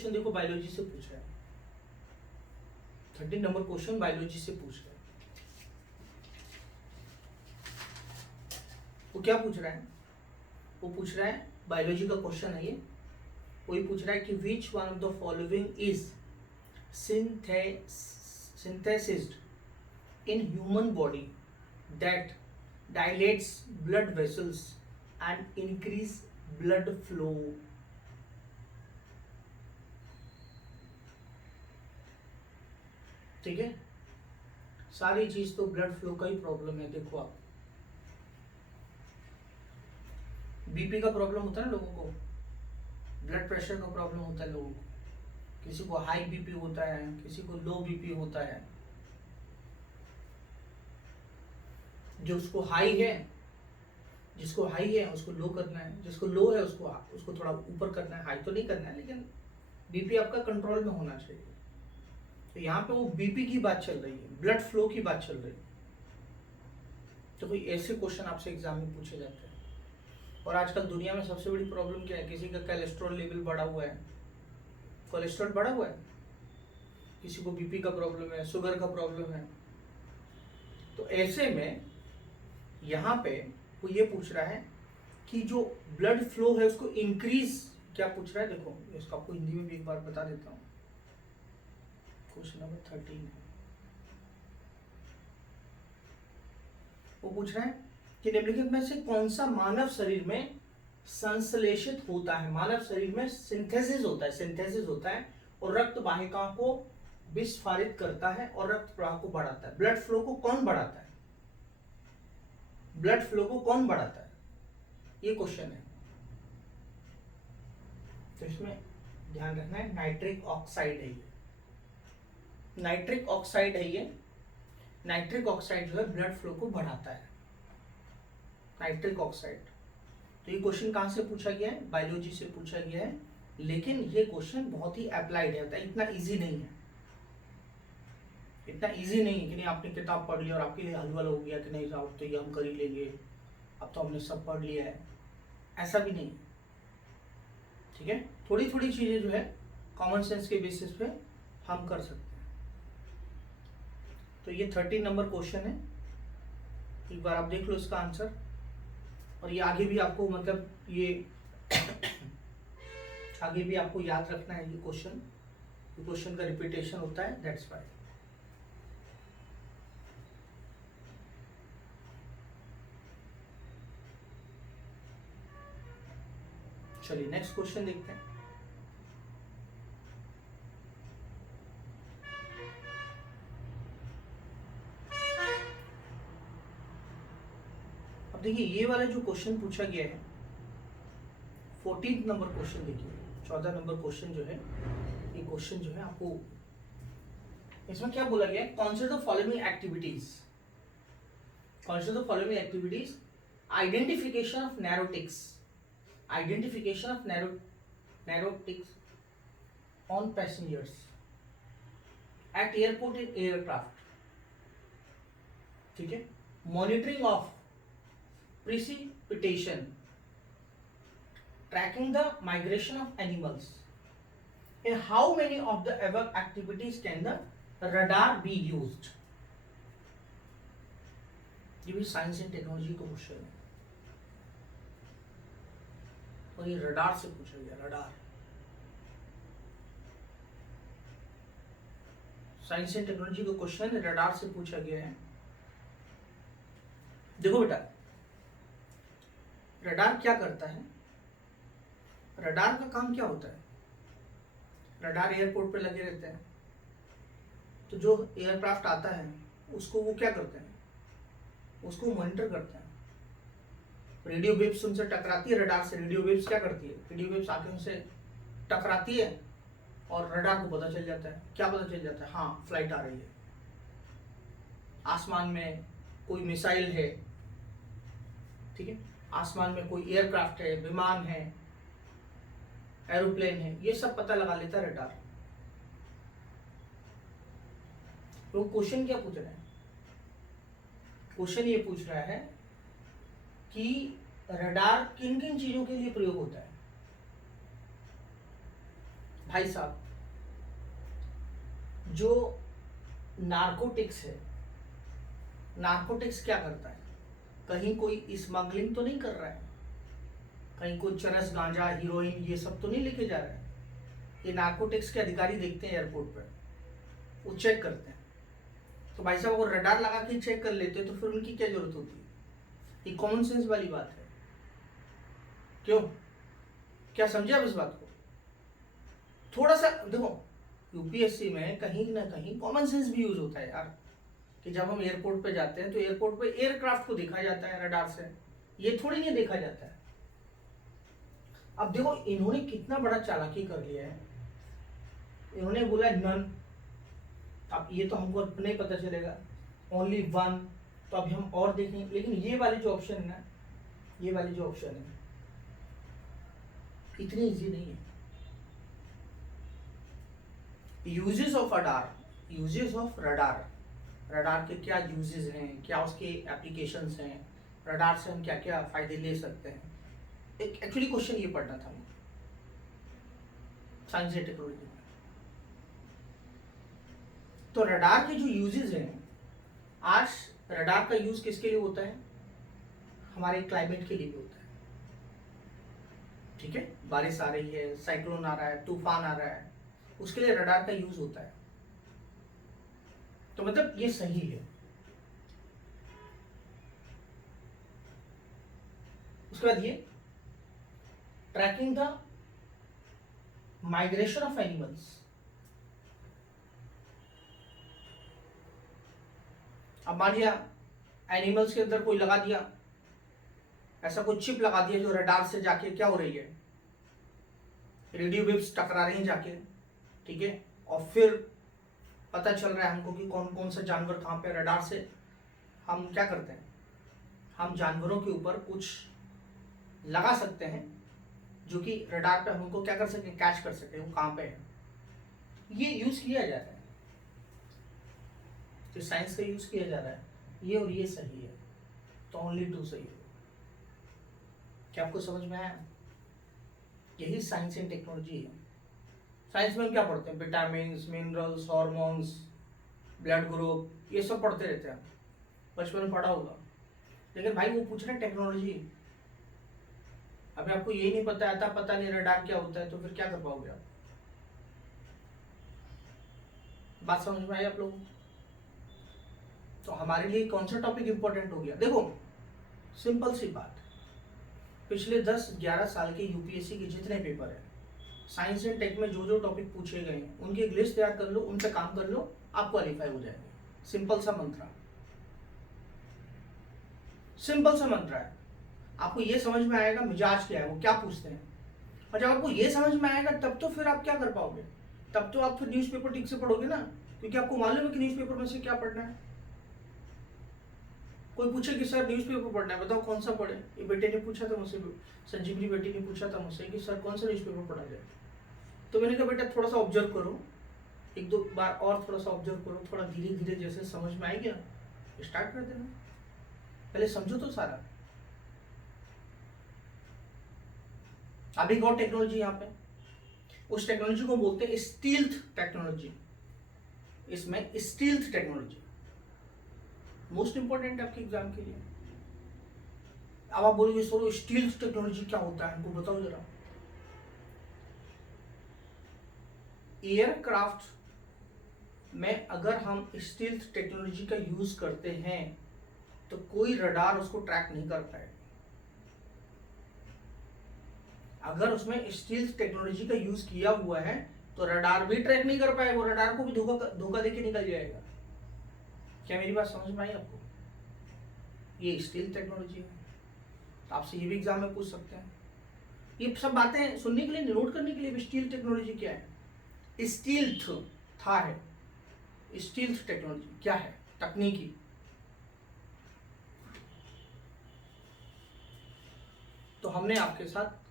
देखो बायोलॉजी से पूछ रहा है। 13 नंबर क्वेश्चन बायोलॉजी से पूछ रहा है। वो क्या पूछ रहा है, वो पूछ रहा है, बायोलॉजी का क्वेश्चन है ये। वही पूछ रहा है कि विच one of the following is synthesized in human body that dilates blood vessels and increase blood flow। ठीक है, सारी चीज तो ब्लड फ्लो का ही प्रॉब्लम है। देखो आप बीपी का प्रॉब्लम होता है ना लोगों को, ब्लड प्रेशर का प्रॉब्लम होता है लोगों को, किसी को हाई बीपी होता है, किसी को लो बीपी होता है। जो उसको हाई है, जिसको हाई है उसको लो करना है, जिसको लो है उसको थोड़ा ऊपर करना है, हाई तो नहीं करना है, लेकिन बीपी आपका कंट्रोल में होना चाहिए। तो यहाँ पे वो बीपी की बात चल रही है, ब्लड फ्लो की बात चल रही है। तो कोई ऐसे क्वेश्चन आपसे एग्जाम में पूछे जाते हैं। और आजकल दुनिया में सबसे बड़ी प्रॉब्लम क्या है, किसी का कोलेस्ट्रॉल लेवल बढ़ा हुआ है, कोलेस्ट्रॉल बढ़ा हुआ है, किसी को बीपी का प्रॉब्लम है, शुगर का प्रॉब्लम है। तो ऐसे में यहाँ पे वो ये पूछ रहा है कि जो ब्लड फ्लो है उसको इंक्रीज क्या पूछ रहा है। देखो इसको आपको हिंदी में भी एक बार बता देता हूँ। क्वेश्चन नंबर 13 है, वो पूछ रहा है कि निम्नलिखित में से कौन सा मानव शरीर में संश्लेषित होता है। मानव शरीर में सिंथेसिस होता है और रक्त वाहिकाओं को विस्फारित करता है और रक्त प्रवाह को बढ़ाता है। ब्लड फ्लो को कौन बढ़ाता है, ब्लड फ्लो को कौन बढ़ाता है, ये क्वेश्चन है। तो इसमें ध्यान रखना है, नाइट्रिक ऑक्साइड है ये, नाइट्रिक ऑक्साइड है ये। नाइट्रिक ऑक्साइड जो है ब्लड फ्लो को बढ़ाता है, नाइट्रिक ऑक्साइड। तो ये क्वेश्चन कहाँ से पूछा गया है, बायोलॉजी से पूछा गया है, लेकिन ये क्वेश्चन बहुत ही अप्लाइड है, इतना इजी नहीं है, इतना इजी नहीं है कि नहीं आपने किताब पढ़ लिया और आपके लिए हलवा हो गया कि नहीं साहब तो ये हम कर ही लेंगे, अब तो हमने सब पढ़ लिया है, ऐसा भी नहीं। ठीक है, थोड़ी थोड़ी चीजें जो है कॉमन सेंस के बेसिस पे हम कर सकते हैं। तो ये 13 नंबर क्वेश्चन है, एक बार आप देख लो इसका आंसर। और ये आगे भी आपको मतलब ये आगे भी आपको याद रखना है ये क्वेश्चन का रिपीटेशन होता है, दैट्स वाई। चलिए नेक्स्ट क्वेश्चन देखते हैं। अब देखिए ये वाला जो क्वेश्चन पूछा गया है 14 नंबर क्वेश्चन, देखिए 14 नंबर क्वेश्चन जो है, ये क्वेश्चन जो है आपको इसमें क्या बोला गया है, consider the following activities, consider the following activities, identification of narrow ticks, identification of narrow ticks on passengers at airport in aircraft, ठीक है, monitoring of precipitation, tracking the migration of animals. In how many of the above activities can the radar be used? ये भी साइंस एंड टेक्नोलॉजी का क्वेश्चन है और ये रडार से पूछा गया, रडार। साइंस एंड टेक्नोलॉजी का क्वेश्चन रडार से पूछा गया है। देखो बेटा, रडार क्या करता है, रडार का काम क्या होता है, रडार एयरपोर्ट पे लगे रहते हैं, तो जो एयरक्राफ्ट आता है उसको वो क्या करते हैं, उसको मॉनिटर करते हैं। रेडियो वेव्स उनसे टकराती है रडार से, रेडियो वेव्स क्या करती है, रेडियो वेव्स आके उनसे टकराती है और रडार को पता चल जाता है, क्या पता चल जाता है, हाँ फ्लाइट आ रही है, आसमान में कोई मिसाइल है, ठीक है, आसमान में कोई एयरक्राफ्ट है, विमान है, एरोप्लेन है, ये सब पता लगा लेता है रडार। तो क्वेश्चन क्या पूछ रहा है, क्वेश्चन ये पूछ रहा है कि रडार किन किन चीजों के लिए प्रयोग होता है। भाई साहब, जो नार्कोटिक्स है, नार्कोटिक्स क्या करता है, कहीं कोई स्मगलिंग तो नहीं कर रहा है, कहीं कोई चरस, गांजा, हीरोइन ये सब तो नहीं लेके जा रहा है। ये नार्कोटिक्स के अधिकारी देखते हैं एयरपोर्ट पर, वो चेक करते हैं। तो भाई साहब अगर रडार लगा के चेक कर लेते तो फिर उनकी क्या जरूरत होती है, ये कॉमन सेंस वाली बात है। क्यों, क्या समझे आप इस बात को? थोड़ा सा देखो, यूपीएससी में कहीं ना कहीं कॉमन सेंस भी यूज होता है यार, कि जब हम एयरपोर्ट पे जाते हैं तो एयरपोर्ट पे एयरक्राफ्ट को देखा जाता है रडार से, ये थोड़ी नहीं देखा जाता है। अब देखो इन्होंने कितना बड़ा चालाकी कर लिया है, इन्होंने बोला नन, अब ये तो हमको नहीं पता चलेगा, ओनली वन, तो अभी हम और देखेंगे। लेकिन ये वाली जो ऑप्शन है ना, ये वाली जो ऑप्शन है इतनी इजी नहीं है। Uses of radar, uses of radar, radar के क्या यूजेस हैं, क्या उसके एप्लीकेशंस हैं, रडार से हम क्या क्या फायदे ले सकते हैं, एक एक्चुअली क्वेश्चन ये पढ़ना था साइंस एंड टेक्नोलॉजी में। तो रडार के जो यूजेस हैं, आज रडार का यूज किसके लिए होता है, हमारे क्लाइमेट के लिए भी होता है, ठीक है, बारिश आ रही है, साइक्लोन आ रहा है, तूफान आ रहा है, उसके लिए रडार का यूज होता है। तो मतलब ये सही है। उसके बाद ये tracking the migration of animals, अब मान लिया एनिमल्स के अंदर कोई लगा दिया, ऐसा कोई चिप लगा दिया जो रडार से जाके क्या हो रही है, रेडियो वेव्स टकरा रही हैं जाके, ठीक है, और फिर पता चल रहा है हमको कि कौन कौन सा जानवर कहाँ पे, रडार से हम क्या करते हैं, हम जानवरों के ऊपर कुछ लगा सकते हैं जो कि रडार पे हमको क्या कर सके, कैच कर सके वो कहाँ पे है। ये यूज किया जा रहा है, जो साइंस का यूज किया जा रहा है, ये और ये सही है, तो ओनली टू सही है। क्या आपको समझ में आया? यही साइंस एंड टेक्नोलॉजी है। साइंस में हम क्या पढ़ते हैं, vitamin, minerals, hormones, blood group, ये सब पढ़ते रहते हैं, बचपन में पढ़ा होगा। लेकिन भाई वो पूछ रहे हैं टेक्नोलॉजी, अभी आपको यही नहीं पता आता, पता नहीं रडार क्या होता है, तो फिर क्या कर पाओगे आप? बात समझ में आई आप लोगों को? तो हमारे लिए कौन सा टॉपिक इंपॉर्टेंट हो गया? देखो सिंपल सी बात, पिछले 10-11 साल के यूपीएससी के जितने पेपर हैं, साइंस एंड टेक में जो जो टॉपिक पूछे गए हैं उनकी एक लिस्ट तैयार कर लो, उन पे काम कर लो, आप क्वालिफाई हो जाएंगे। सिंपल सा मंत्र, सिंपल सा मंत्र है। आपको ये समझ में आएगा मिजाज क्या है, वो क्या पूछते हैं, और जब आपको ये समझ में आएगा तब तो फिर आप क्या कर पाओगे? तब तो आप फिर न्यूज़पेपर ठीक से पढ़ोगे ना, क्योंकि आपको मालूम है कि न्यूज़पेपर में से क्या पढ़ना है। कोई पूछे कि सर न्यूज़पेपर पढ़ना है, बताओ कौन सा पढ़े? ये बेटे ने पूछा था मुझसे, संजीवनी बेटी ने पूछा था मुझसे कि सर कौन सा न्यूज़पेपर पढ़ा जाए। तो मैंने कहा बेटा थोड़ा सा ऑब्जर्व करो, 1-2 बार और थोड़ा सा ऑब्जर्व करो, थोड़ा धीरे धीरे जैसे समझ में आएगी ना स्टार्ट कर देना, पहले समझो तो सारा। अभी एक और टेक्नोलॉजी यहाँ पे, उस टेक्नोलॉजी को बोलते हैं स्टील्थ टेक्नोलॉजी। इसमें स्टील्थ टेक्नोलॉजी मोस्ट इंपॉर्टेंट है आपके एग्जाम के लिए। अब आप बोलोगे सर स्टील्थ टेक्नोलॉजी क्या होता है, हमको बताओ जरा। एयरक्राफ्ट में अगर हम स्टील्थ टेक्नोलॉजी का यूज करते हैं तो कोई रडार उसको ट्रैक नहीं कर पाएगा। अगर उसमें स्टील्थ टेक्नोलॉजी का यूज किया हुआ है तो रडार भी ट्रैक नहीं कर पाएगा, वो रडार को भी धोखा देके निकल जाएगा। क्या मेरी बात समझ में आई आपको? ये स्टील्थ टेक्नोलॉजी है, तो आपसे ये भी एग्जाम में पूछ सकते हैं। ये सब बातें सुनने के लिए, नोट करने के लिए स्टील्थ टेक्नोलॉजी क्या है। स्टील्थ था है, स्टील्थ टेक्नोलॉजी क्या है? तकनीकी। तो हमने आपके साथ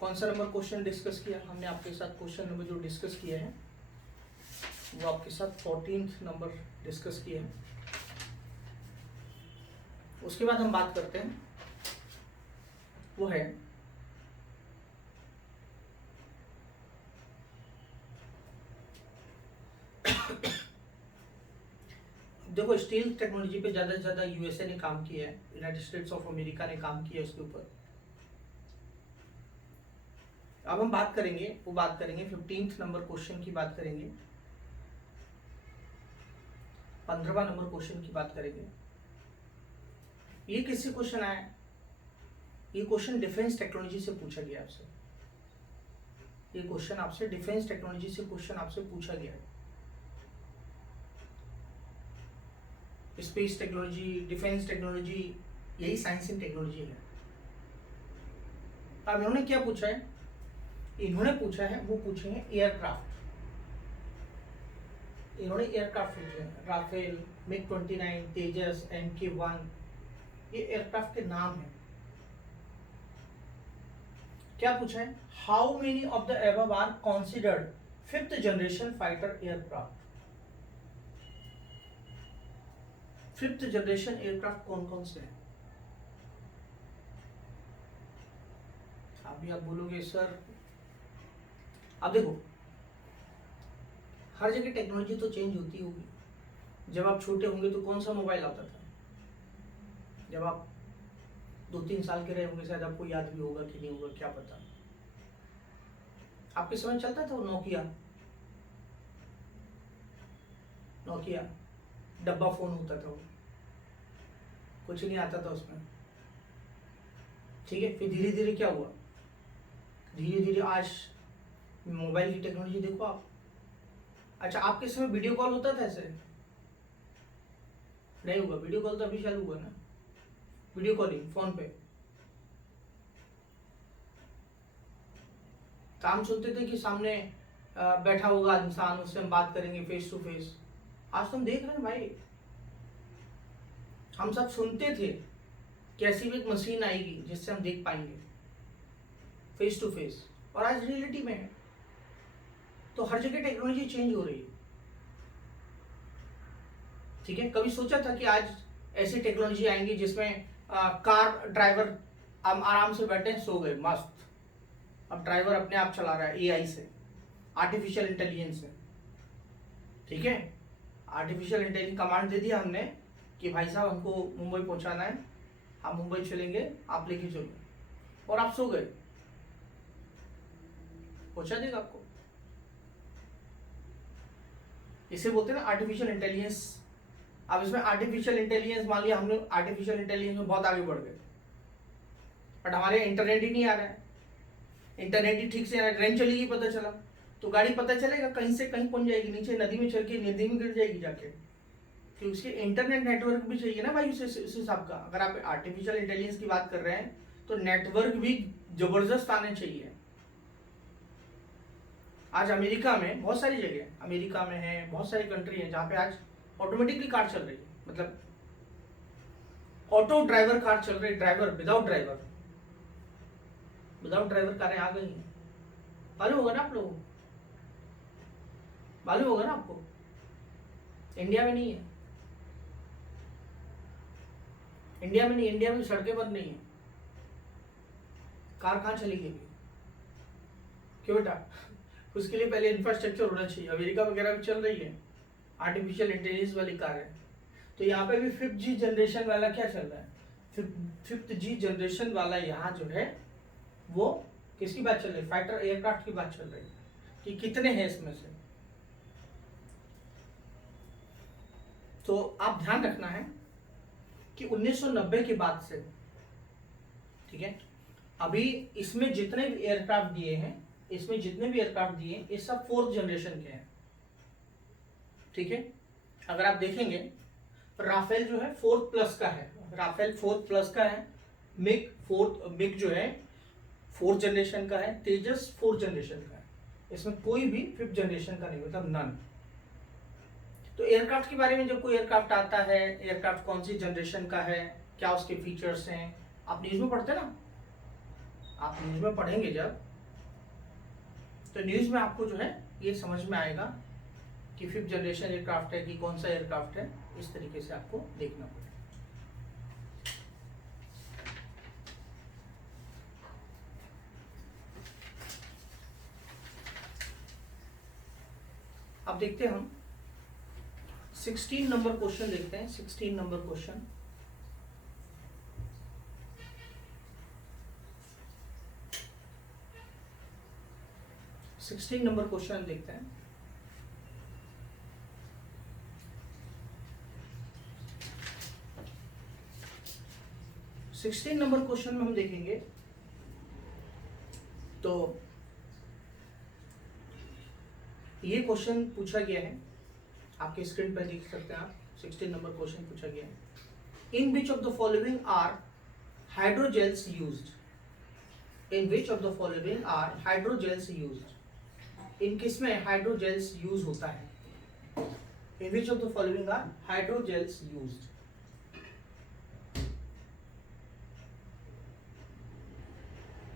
कौन सा नंबर क्वेश्चन डिस्कस किया? हमने आपके साथ क्वेश्चन नंबर जो डिस्कस किया है वो आपके साथ 14th नंबर डिस्कस किया है। उसके बाद हम बात करते हैं, वो है देखो स्टील टेक्नोलॉजी पे ज्यादा से ज्यादा यूएसए ने काम किया है, यूनाइटेड स्टेट्स ऑफ अमेरिका ने काम किया है उसके ऊपर। अब हम बात करेंगे, वो बात करेंगे 15th नंबर क्वेश्चन की बात करेंगे, 15वां नंबर क्वेश्चन की बात करेंगे। ये किससे क्वेश्चन आया? ये क्वेश्चन डिफेंस टेक्नोलॉजी से पूछा गया आपसे। ये क्वेश्चन आपसे डिफेंस टेक्नोलॉजी से क्वेश्चन आपसे पूछा गया है। स्पेस टेक्नोलॉजी, डिफेंस टेक्नोलॉजी, यही साइंस एंड टेक्नोलॉजी है। अब इन्होंने क्या पूछा है? इन्होंने पूछा है, वो पूछे हैं एयरक्राफ्ट। इन्होंने एयरक्राफ्ट पूछे हैं, राफेल, MiG-29, तेजस, MK-1, ये एयरक्राफ्ट के नाम है। क्या पूछा है? How many of the above are considered 5th generation fighter aircraft. 5th generation aircraft कौन कौन से हैं? अभी आप बोलोगे सर, अब देखो हर जगह टेक्नोलॉजी तो चेंज होती होगी। जब आप छोटे होंगे तो कौन सा मोबाइल आता था? जब आप 2-3 साल के रहे होंगे शायद आपको याद भी होगा कि नहीं होगा, क्या पता। आपके समय चलता था वो नोकिया डब्बा फोन होता था, वो कुछ नहीं आता था उसमें। ठीक है, फिर धीरे धीरे क्या हुआ? धीरे धीरे आज मोबाइल की टेक्नोलॉजी देखो आप। अच्छा, आपके समय वीडियो कॉल होता था ऐसे? नहीं हुआ। वीडियो कॉल तो अभी चालू हुआ ना, वीडियो कॉलिंग फोन पे। तो हम सुनते थे कि सामने बैठा होगा इंसान, उससे हम बात करेंगे फेस टू फेस। आज तो हम देख रहे हैं भाई, हम सब सुनते थे कि ऐसी भी एक मशीन आएगी जिससे हम देख पाएंगे फेस टू फेस, और आज रियलिटी में है। तो हर जगह टेक्नोलॉजी चेंज हो रही है। ठीक है, कभी सोचा था कि आज ऐसी टेक्नोलॉजी आएंगी जिसमें कार ड्राइवर हम आराम से बैठे सो गए मस्त, अब ड्राइवर अपने आप चला रहा है एआई से, आर्टिफिशियल इंटेलिजेंस से। ठीक है, आर्टिफिशियल इंटेलिजेंस कमांड दे दिया हमने कि भाई साहब हमको मुंबई पहुंचाना है, हम मुंबई चलेंगे, आप लेके चलो, और आप सो गए, पहुंचा देगा आपको। इसे बोलते हैं ना आर्टिफिशियल इंटेलिजेंस। अब इसमें आर्टिफिशियल इंटेलिजेंस, मान लिया हम लोग आर्टिफिशियल इंटेलिजेंस में बहुत आगे बढ़ गए, बट हमारे इंटरनेट ही नहीं आ रहा है, इंटरनेट ही ठीक से आ रहा है, ट्रेन चलेगी पता चला, तो गाड़ी पता चलेगा कहीं से कहीं पहुंच जाएगी, नीचे नदी में चल के नदी में गिर जाएगी जाके, कि उसके इंटरनेट नेटवर्क भी चाहिए ना भाई उस हिसाब का। अगर आप आर्टिफिशियल इंटेलिजेंस की बात कर रहे हैं तो नेटवर्क भी जबरदस्त आने चाहिए। आज अमेरिका में बहुत सारी जगह, अमेरिका में है, बहुत सारी कंट्री है जहाँ पे आज ऑटोमेटिकली कार चल रही है, मतलब ऑटो ड्राइवर कार चल रही है, driver without driver, without driver कारें आ गई हैं। मालूम होगा ना आप लोगों को, मालूम होगा ना आपको, इंडिया में नहीं है, इंडिया में नहीं, इंडिया में सड़कें बंद नहीं है, कार कहाँ चलेगी अभी, क्यों बेटा, उसके लिए पहले इंफ्रास्ट्रक्चर होना चाहिए। अमेरिका वगैरह में चल रही है आर्टिफिशियल इंटेलिजेंस वाली कार है। तो यहाँ पे भी 5G जनरेशन वाला क्या चल रहा है, 5th G जनरेशन वाला यहाँ जो है वो किसकी बात चल रही है, फाइटर एयरक्राफ्ट की बात चल रही है, कि कितने हैं इसमें से। तो आप ध्यान रखना है कि 1990 के बाद से, ठीक है, अभी इसमें जितने भी एयरक्राफ्ट दिए हैं, इसमें जितने भी एयरक्राफ्ट दिए हैं, ये सब 4th जनरेशन के हैं, ठीक है। अगर आप देखेंगे राफेल जो है 4th प्लस का है, राफेल 4th प्लस का है, मिग जो है 4th जनरेशन का है, तेजस 4th जनरेशन का है, इसमें कोई भी 5th जनरेशन का नहीं, मतलब नन। तो एयरक्राफ्ट के बारे में जब कोई एयरक्राफ्ट आता है, एयरक्राफ्ट कौन सी जनरेशन का है, क्या उसके फीचर्स हैं, आप न्यूज में पढ़ते ना, आप न्यूज में पढ़ेंगे जब, तो न्यूज में आपको जो है ये समझ में आएगा कि 5th जनरेशन एयरक्राफ्ट है कि कौन सा एयरक्राफ्ट है, इस तरीके से आपको देखना पड़ेगा। अब देखते हैं हम 16 नंबर क्वेश्चन देखते हैं, 16 number question. Sixteen number question देखते हैं। सिक्सटीन नंबर क्वेश्चन में हम देखेंगे तो ये क्वेश्चन पूछा गया है, आपके स्क्रीन पर देख सकते हैं आप, 16 नंबर क्वेश्चन पूछा गया है। In which of the following are hydrogels used, in which of the following are hydrogels used, इन किस में हाइड्रोजेल्स यूज होता है, in which of the following are hydrogels used.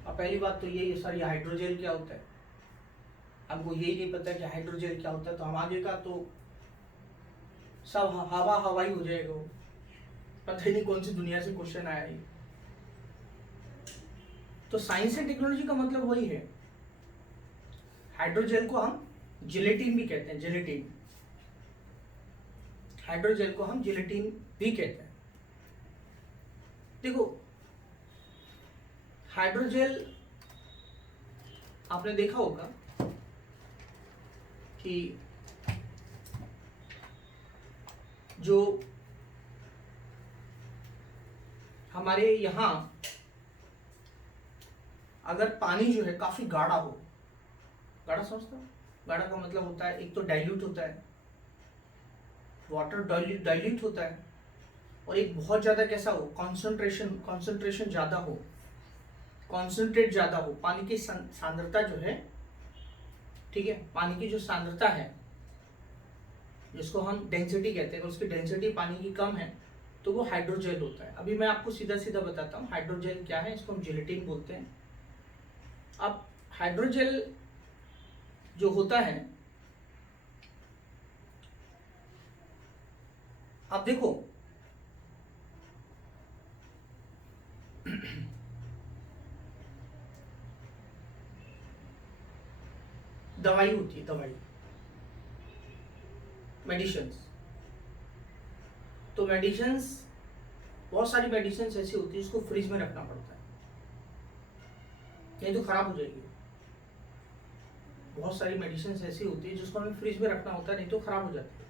अब पहली बात तो ये सर ये हाइड्रोजेल क्या होता है, हमको यही नहीं पता कि हाइड्रोजेल क्या होता है, तो हम आगे का तो सब हवा हवाई हो जाएगा, वो पता ही नहीं कौन सी दुनिया से क्वेश्चन आया है। तो साइंस एंड टेक्नोलॉजी का मतलब वही है। हाइड्रोजेल को हम जिलेटिन भी कहते हैं, जिलेटिन, हाइड्रोजेल को हम जिलेटिन भी कहते हैं। देखो हाइड्रोजेल आपने देखा होगा कि जो हमारे यहाँ अगर पानी जो है काफी गाढ़ा हो, गाढ़ा समझते हो, गाढ़ा का मतलब होता है एक तो डाइल्यूट होता है, वाटर डाइल्यूट होता है, और एक बहुत ज्यादा कैसा हो, कॉन्सेंट्रेशन ज्यादा हो, कॉन्सेंट्रेट ज्यादा हो, पानी की सांद्रता जो है, ठीक है, पानी की जो सांद्रता है जिसको हम डेंसिटी कहते हैं, उसकी डेंसिटी पानी की कम है तो वो हाइड्रोजेल होता है। अभी मैं आपको सीधा सीधा बताता हूँ हाइड्रोजेल क्या है, इसको हम जिलेटिन बोलते हैं। अब हाइड्रोजेल जो होता है, अब देखो दवाई होती है, दवाई, मेडिसिन्स, तो मेडिसिन्स, बहुत सारी मेडिसिन्स ऐसी होती है जिसको फ्रिज में रखना पड़ता है, नहीं तो खराब हो जाएगी। बहुत सारी मेडिसिन्स ऐसी होती है जिसको हमें फ्रिज में रखना होता है, नहीं तो खराब हो जाती है।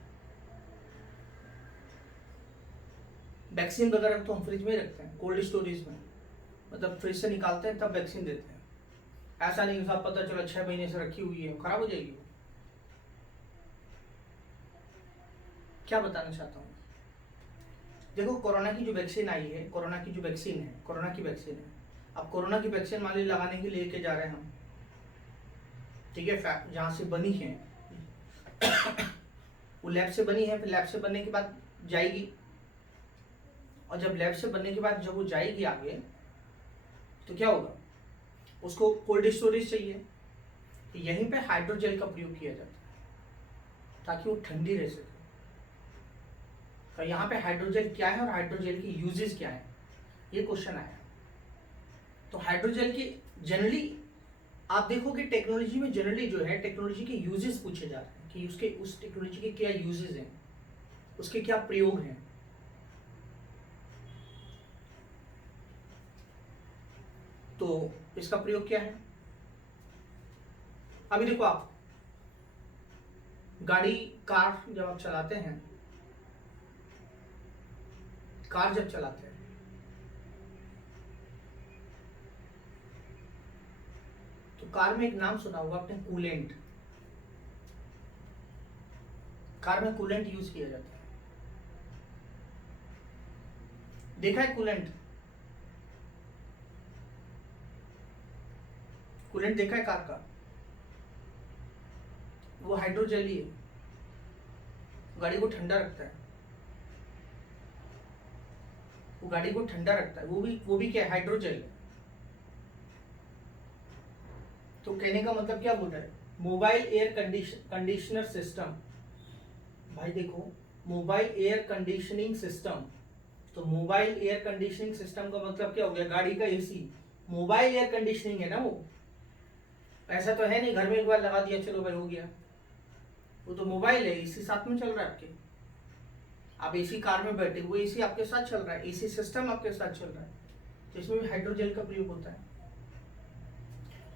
वैक्सीन वगैरह तो हम फ्रिज में ही रखते हैं, कोल्ड स्टोरेज में, मतलब फ्रिज से निकालते हैं तब वैक्सीन देते हैं। ऐसा नहीं साहब पता चला 6 महीने से रखी हुई है, खराब हो जाएगी। क्या बताना चाहता हूँ, देखो कोरोना की जो वैक्सीन आई है, कोरोना की वैक्सीन है। अब कोरोना की वैक्सीन मान ली लगाने के लिए लेके जा रहे हैं हम, ठीक है, जहाँ से बनी है वो लैब से बनी है, फिर लैब से बनने के बाद जाएगी, और जब लैब से बनने के बाद जब वो जाएगी आगे, तो क्या होगा, उसको कोल्ड स्टोरेज चाहिए, तो यहीं पे हाइड्रोजेल का प्रयोग किया जाता है ताकि वो ठंडी रह सके। तो यहाँ पे हाइड्रोजेल क्या है और हाइड्रोजेल की यूजेस क्या है, ये क्वेश्चन आया। तो हाइड्रोजेल की जनरली आप देखोगे टेक्नोलॉजी में जनरली जो है टेक्नोलॉजी के यूजेस पूछे जाते हैं कि उसके उस टेक्नोलॉजी के क्या यूजेस हैं, उसके क्या प्रयोग हैं। तो इसका प्रयोग क्या है, अभी देखो आप गाड़ी कार जब आप चलाते हैं, कार जब चलाते हैं तो कार में एक नाम सुना होगा आपने, कूलेंट। कार में कूलेंट यूज किया जाता है, देखा है कूलेंट, कूलेंट देखा है कार का, वो हाइड्रोजेल ही है, गाड़ी को ठंडा रखता है, वो गाड़ी को ठंडा रखता है, वो भी क्या है, हाइड्रोजेल। तो कहने का मतलब क्या बोल रहा है, मोबाइल एयर कंडीशनर सिस्टम, भाई देखो मोबाइल एयर कंडीशनिंग सिस्टम, तो मोबाइल एयर कंडीशनिंग सिस्टम का मतलब क्या हो गया, गाड़ी का एसी, मोबाइल एयर कंडीशनिंग है ना वो, ऐसा तो है नहीं घर में एक बार लगा दिया चलो भाई हो गया, वो तो मोबाइल है, एसी साथ में चल रहा है आपके, आप एसी कार में बैठे, वो एसी आपके साथ चल रहा है, एसी सिस्टम आपके साथ चल रहा है, तो इसमें भी हाइड्रोजेल का प्रयोग होता है।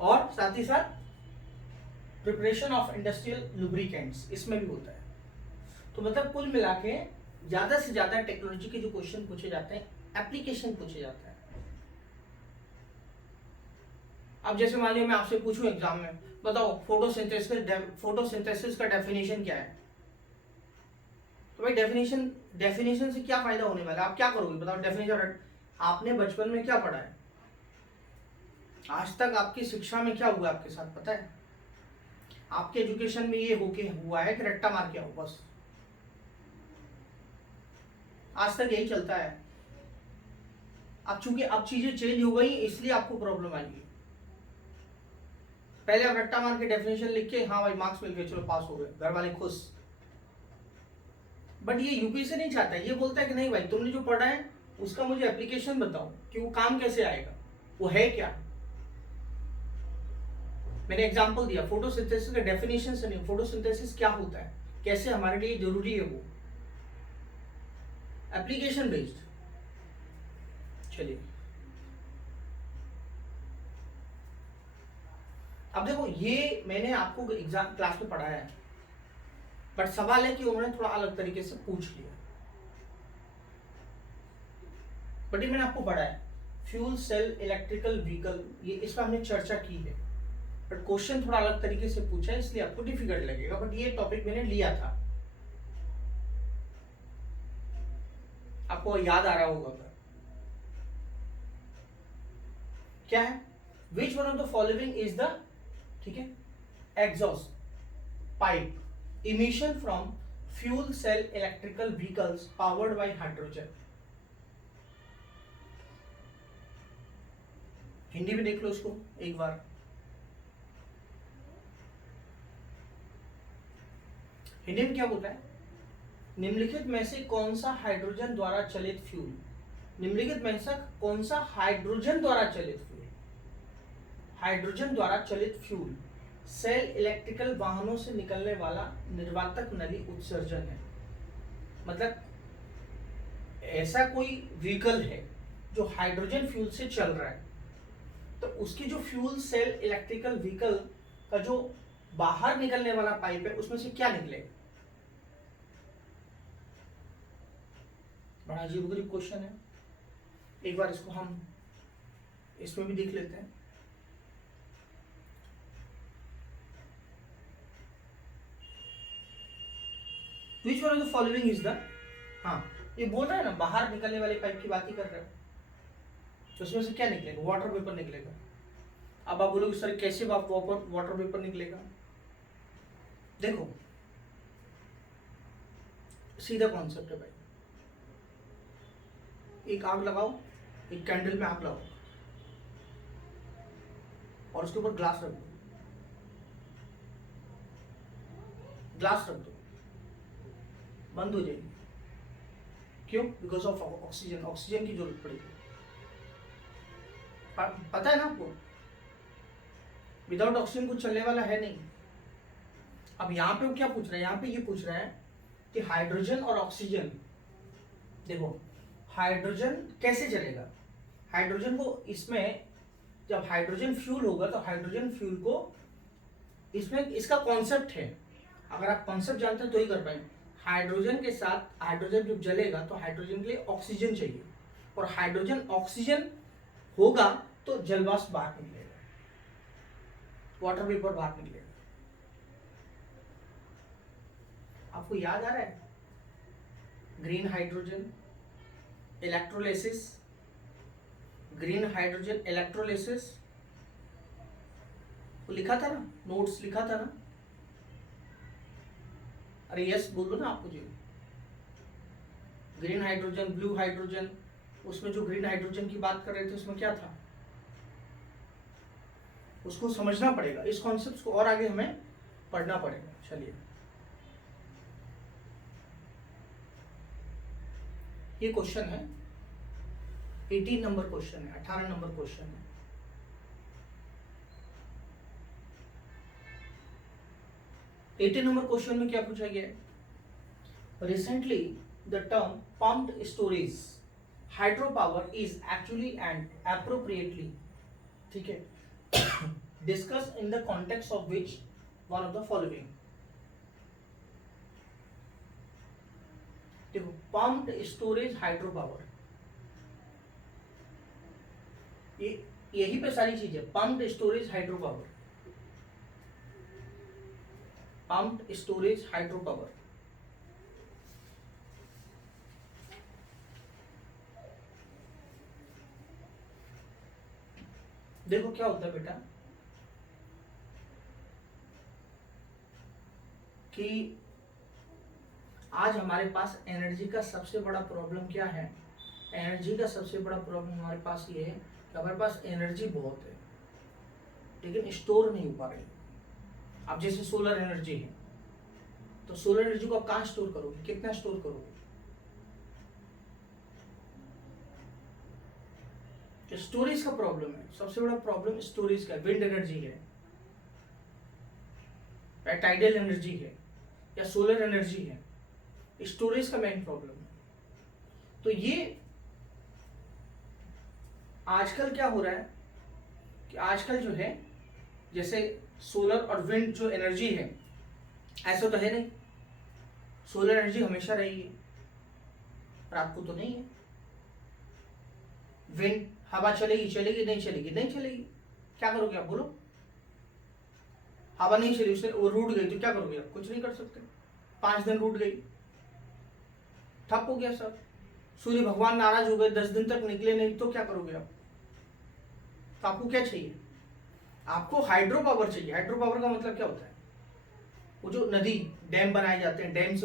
और साथ ही साथ प्रिपरेशन ऑफ इंडस्ट्रियल लुब्रिकेंट्स इसमें भी होता है। तो मतलब कुल मिला के ज्यादा से ज्यादा टेक्नोलॉजी के जो क्वेश्चन पूछे जाते हैं, एप्लीकेशन पूछे जाता है। अब जैसे मान लिया मैं आपसे पूछूं एग्जाम में, बताओ फोटोसिंथेसिस का डेफिनेशन क्या है, तो भाई डेफिनेशन से क्या फायदा होने वाला है, आप क्या करोगे बताओ, डेफिनेशन आपने बचपन में क्या पढ़ा है, आज तक आपकी शिक्षा में क्या हुआ आपके साथ पता है, आपके एजुकेशन में ये होके हुआ है कि रट्टा मार के आओ बस, आज तक यही चलता है। अब चूंकि अब चीजें चेंज हो गई इसलिए आपको प्रॉब्लम आएगी, पहले आप रट्टा मार के डेफिनेशन लिख के हाँ भाई मार्क्स मिल गए चलो पास हो गए, घर वाले खुश। बट ये यूपीएससी नहीं चाहता, ये बोलता है कि नहीं भाई तुमने जो पढ़ा है उसका मुझे एप्लीकेशन बताओ कि वो काम कैसे आएगा, वो है क्या। मैंने एग्जांपल दिया, फोटोसिंथेसिस का डेफिनेशन से नहीं, फोटोसिंथेसिस क्या होता है, कैसे हमारे लिए जरूरी है, वो एप्लीकेशन बेस्ड। चलिए अब देखो ये मैंने आपको एग्जाम क्लास में पढ़ाया है, बट सवाल है कि उन्होंने थोड़ा अलग तरीके से पूछ लिया, बट ये मैंने आपको पढ़ाया है, फ्यूल सेल इलेक्ट्रिकल व्हीकल, ये इस पर हमने चर्चा की है, बट क्वेश्चन थोड़ा अलग तरीके से पूछा है इसलिए आपको डिफिकल्ट लगेगा, बट ये टॉपिक मैंने लिया था, आपको याद आ रहा होगा। क्या है, which one of the following is the, ठीक है, exhaust pipe emission from fuel cell electrical vehicles powered by hydrogen. Hindi में देख लो इसको एक बार, हिंदी में क्या बोलता है, निम्नलिखित में से कौन सा हाइड्रोजन द्वारा चलित फ्यूल, निम्नलिखित में से कौन सा हाइड्रोजन द्वारा चलित फ्यूल, हाइड्रोजन द्वारा चलित फ्यूल सेल इलेक्ट्रिकल वाहनों से निकलने वाला निर्वातक नली उत्सर्जन है। मतलब ऐसा कोई व्हीकल है जो हाइड्रोजन फ्यूल से चल रहा है, तो उसकी जो फ्यूल सेल इलेक्ट्रिकल व्हीकल का जो बाहर निकलने वाला पाइप है उसमें से क्या निकलेगा? बड़ा अजीब गरीब क्वेश्चन है। एक बार इसको हम इसमें भी देख लेते हैं। Which one of the following is the, हाँ ये बोल रहा है ना बाहर निकलने वाले पाइप की बात ही कर रहे हो, तो उसमें से क्या निकलेगा? वाटर वेपर निकलेगा। अब आप बोलोगे सर कैसे वाटर वेपर निकलेगा? देखो सीधा कॉन्सेप्ट है भाई, एक आग लगाओ, एक कैंडल में आग लगाओ और उसके ऊपर ग्लास रख दो, ग्लास रख दो, बंद हो जाएगी। क्यों? बिकॉज ऑफ ऑक्सीजन, ऑक्सीजन की जरूरत पड़ेगी। पता है ना आपको, विदाउट ऑक्सीजन कुछ चलने वाला है नहीं। अब यहाँ पे वो क्या पूछ रहा है? यहाँ पे ये पूछ रहा है कि हाइड्रोजन और ऑक्सीजन, देखो हाइड्रोजन कैसे चलेगा? हाइड्रोजन को इसमें जब हाइड्रोजन फ्यूल होगा तो हाइड्रोजन फ्यूल को इसमें इसका कॉन्सेप्ट है, अगर आप कॉन्सेप्ट जानते हैं तो ही कर पाएंगे। हाइड्रोजन के साथ हाइड्रोजन जब जलेगा तो हाइड्रोजन के लिए ऑक्सीजन चाहिए, और हाइड्रोजन ऑक्सीजन होगा तो जलवाष्प बाहर निकलेगा, वाटर वेपर बाहर निकलेगा। आपको याद आ रहा है green hydrogen electrolysis, green hydrogen electrolysis वो लिखा था ना, नोट्स लिखा था ना? अरे यस बोल दो ना आप मुझे। ग्रीन हाइड्रोजन, ब्लू हाइड्रोजन, उसमें जो ग्रीन हाइड्रोजन की बात कर रहे थे उसमें क्या था? उसको समझना पड़ेगा, इस कॉन्सेप्ट को और आगे हमें पढ़ना पड़ेगा। चलिए ये क्वेश्चन है 18 नंबर क्वेश्चन है, 18 नंबर क्वेश्चन है। एटीन नंबर क्वेश्चन में क्या पूछा गया है? Recently the term pumped storage hydro power is actually and appropriately, ठीक है, discuss in the context of which one of the following. देखो पम्प्ड स्टोरेज हाइड्रो पावर, ये यही पे सारी चीजें, pumped storage hydro power, pumped storage hydro power. देखो क्या होता है बेटा कि आज हमारे पास एनर्जी का सबसे बड़ा प्रॉब्लम क्या है? एनर्जी का सबसे बड़ा प्रॉब्लम हमारे पास ये है कि हमारे पास एनर्जी बहुत है लेकिन स्टोर नहीं हो पा रही। अब जैसे सोलर एनर्जी है, तो सोलर एनर्जी को आप कहाँ स्टोर करोगे? कितना स्टोर करोगे? स्टोरेज का प्रॉब्लम है, सबसे बड़ा प्रॉब्लम स्टोरेज का। विंड एनर्जी है, टाइडल एनर्जी है, या सोलर एनर्जी है, स्टोरेज का मेन प्रॉब्लम है। तो ये आजकल क्या हो रहा है कि आजकल जो है जैसे सोलर और विंड जो एनर्जी है, ऐसा तो है नहीं, सोलर एनर्जी हमेशा रही है, रात को तो नहीं है। विंड हवा चलेगी चलेगी, नहीं चलेगी नहीं चलेगी, क्या करोगे आप बोलो? हवा नहीं चली, उससे वो रूठ गई तो क्या करोगे आप? कुछ नहीं कर सकते। 5 दिन रूठ गई, ठप हो गया सब। सूर्य भगवान नाराज हो गए, 10 दिन तक निकले नहीं, तो क्या करोगे आप? तो आपको क्या चाहिए? आपको हाइड्रो पावर चाहिए। हाइड्रो पावर का मतलब क्या होता है? वो जो नदी डैम बनाए जाते हैं, डैम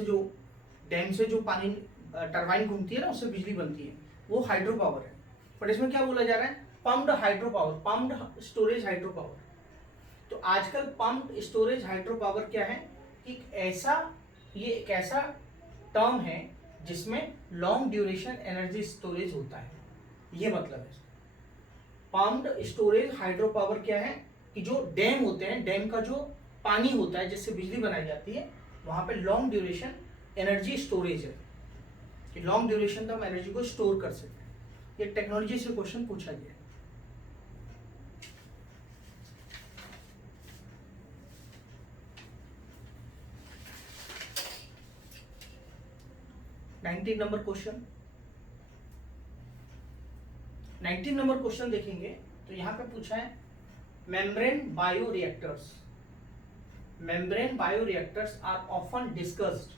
से जो पानी टरबाइन घूमती है ना, उससे बिजली बनती है, वो हाइड्रो पावर है। बट इसमें क्या बोला जा रहा है? Pumped hydro power, pumped storage hydro power. तो आजकल पम्प्ड स्टोरेज हाइड्रो पावर क्या है? ये एक ऐसा टर्म है जिसमें लॉन्ग ड्यूरेशन एनर्जी स्टोरेज होता है, ये मतलब है। पम्प्ड स्टोरेज हाइड्रो पावर क्या है कि जो डैम होते हैं, डैम का जो पानी होता है जिससे बिजली बनाई जाती है, वहां पे लॉन्ग ड्यूरेशन एनर्जी स्टोरेज है। कि लॉन्ग ड्यूरेशन तक हम एनर्जी को स्टोर कर सकते हैं। ये टेक्नोलॉजी से क्वेश्चन पूछा गया है। नंबर क्वेश्चन 19 नंबर क्वेश्चन देखेंगे तो यहां पे पूछा है membrane bioreactors. Membrane bioreactors are often discussed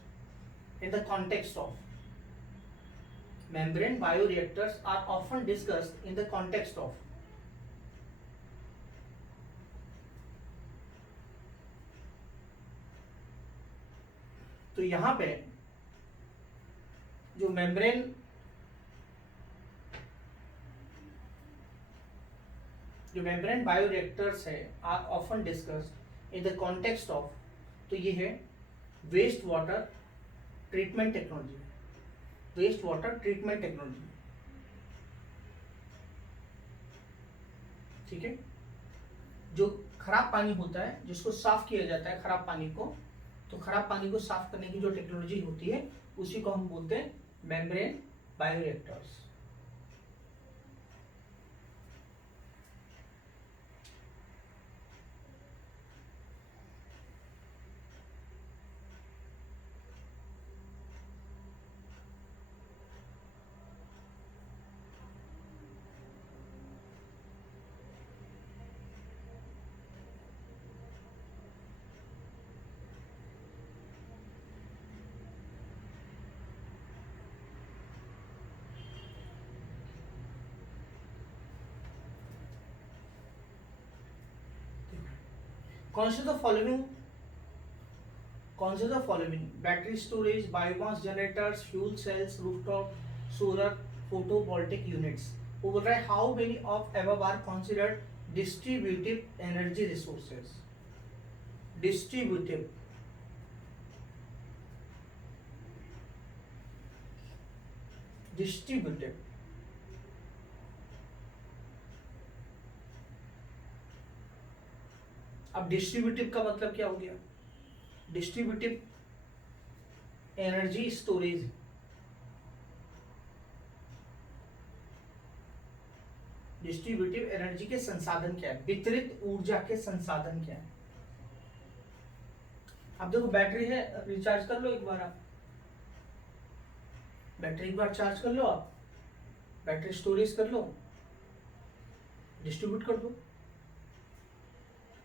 in the context of. Membrane bioreactors are often discussed in the context of. तो यहां पे जो मेम्ब्रेन बायोरिएक्टर्स है are often discussed in the context of, तो ये है waste water treatment technology. Waste water treatment technology, ठीक है। जो खराब पानी होता है जिसको साफ किया जाता है खराब पानी को, तो खराब पानी को साफ करने की जो टेक्नोलॉजी होती है उसी को हम बोलते हैं मेम्ब्रेन बायोरिएक्टर्स। कौन से the following battery storage, biomass generators, fuel cells, rooftop solar photovoltaic units, वो बोल रहा है how many of above are considered distributive energy resources. Distributive अब डिस्ट्रीब्यूटिव का मतलब क्या हो गया? Distributive energy storage, distributive energy के संसाधन क्या है, वितरित ऊर्जा के संसाधन क्या है। अब देखो बैटरी है, रिचार्ज कर लो एक बार, आप बैटरी एक बार चार्ज कर लो, आप बैटरी स्टोरेज कर लो, डिस्ट्रीब्यूट कर दो।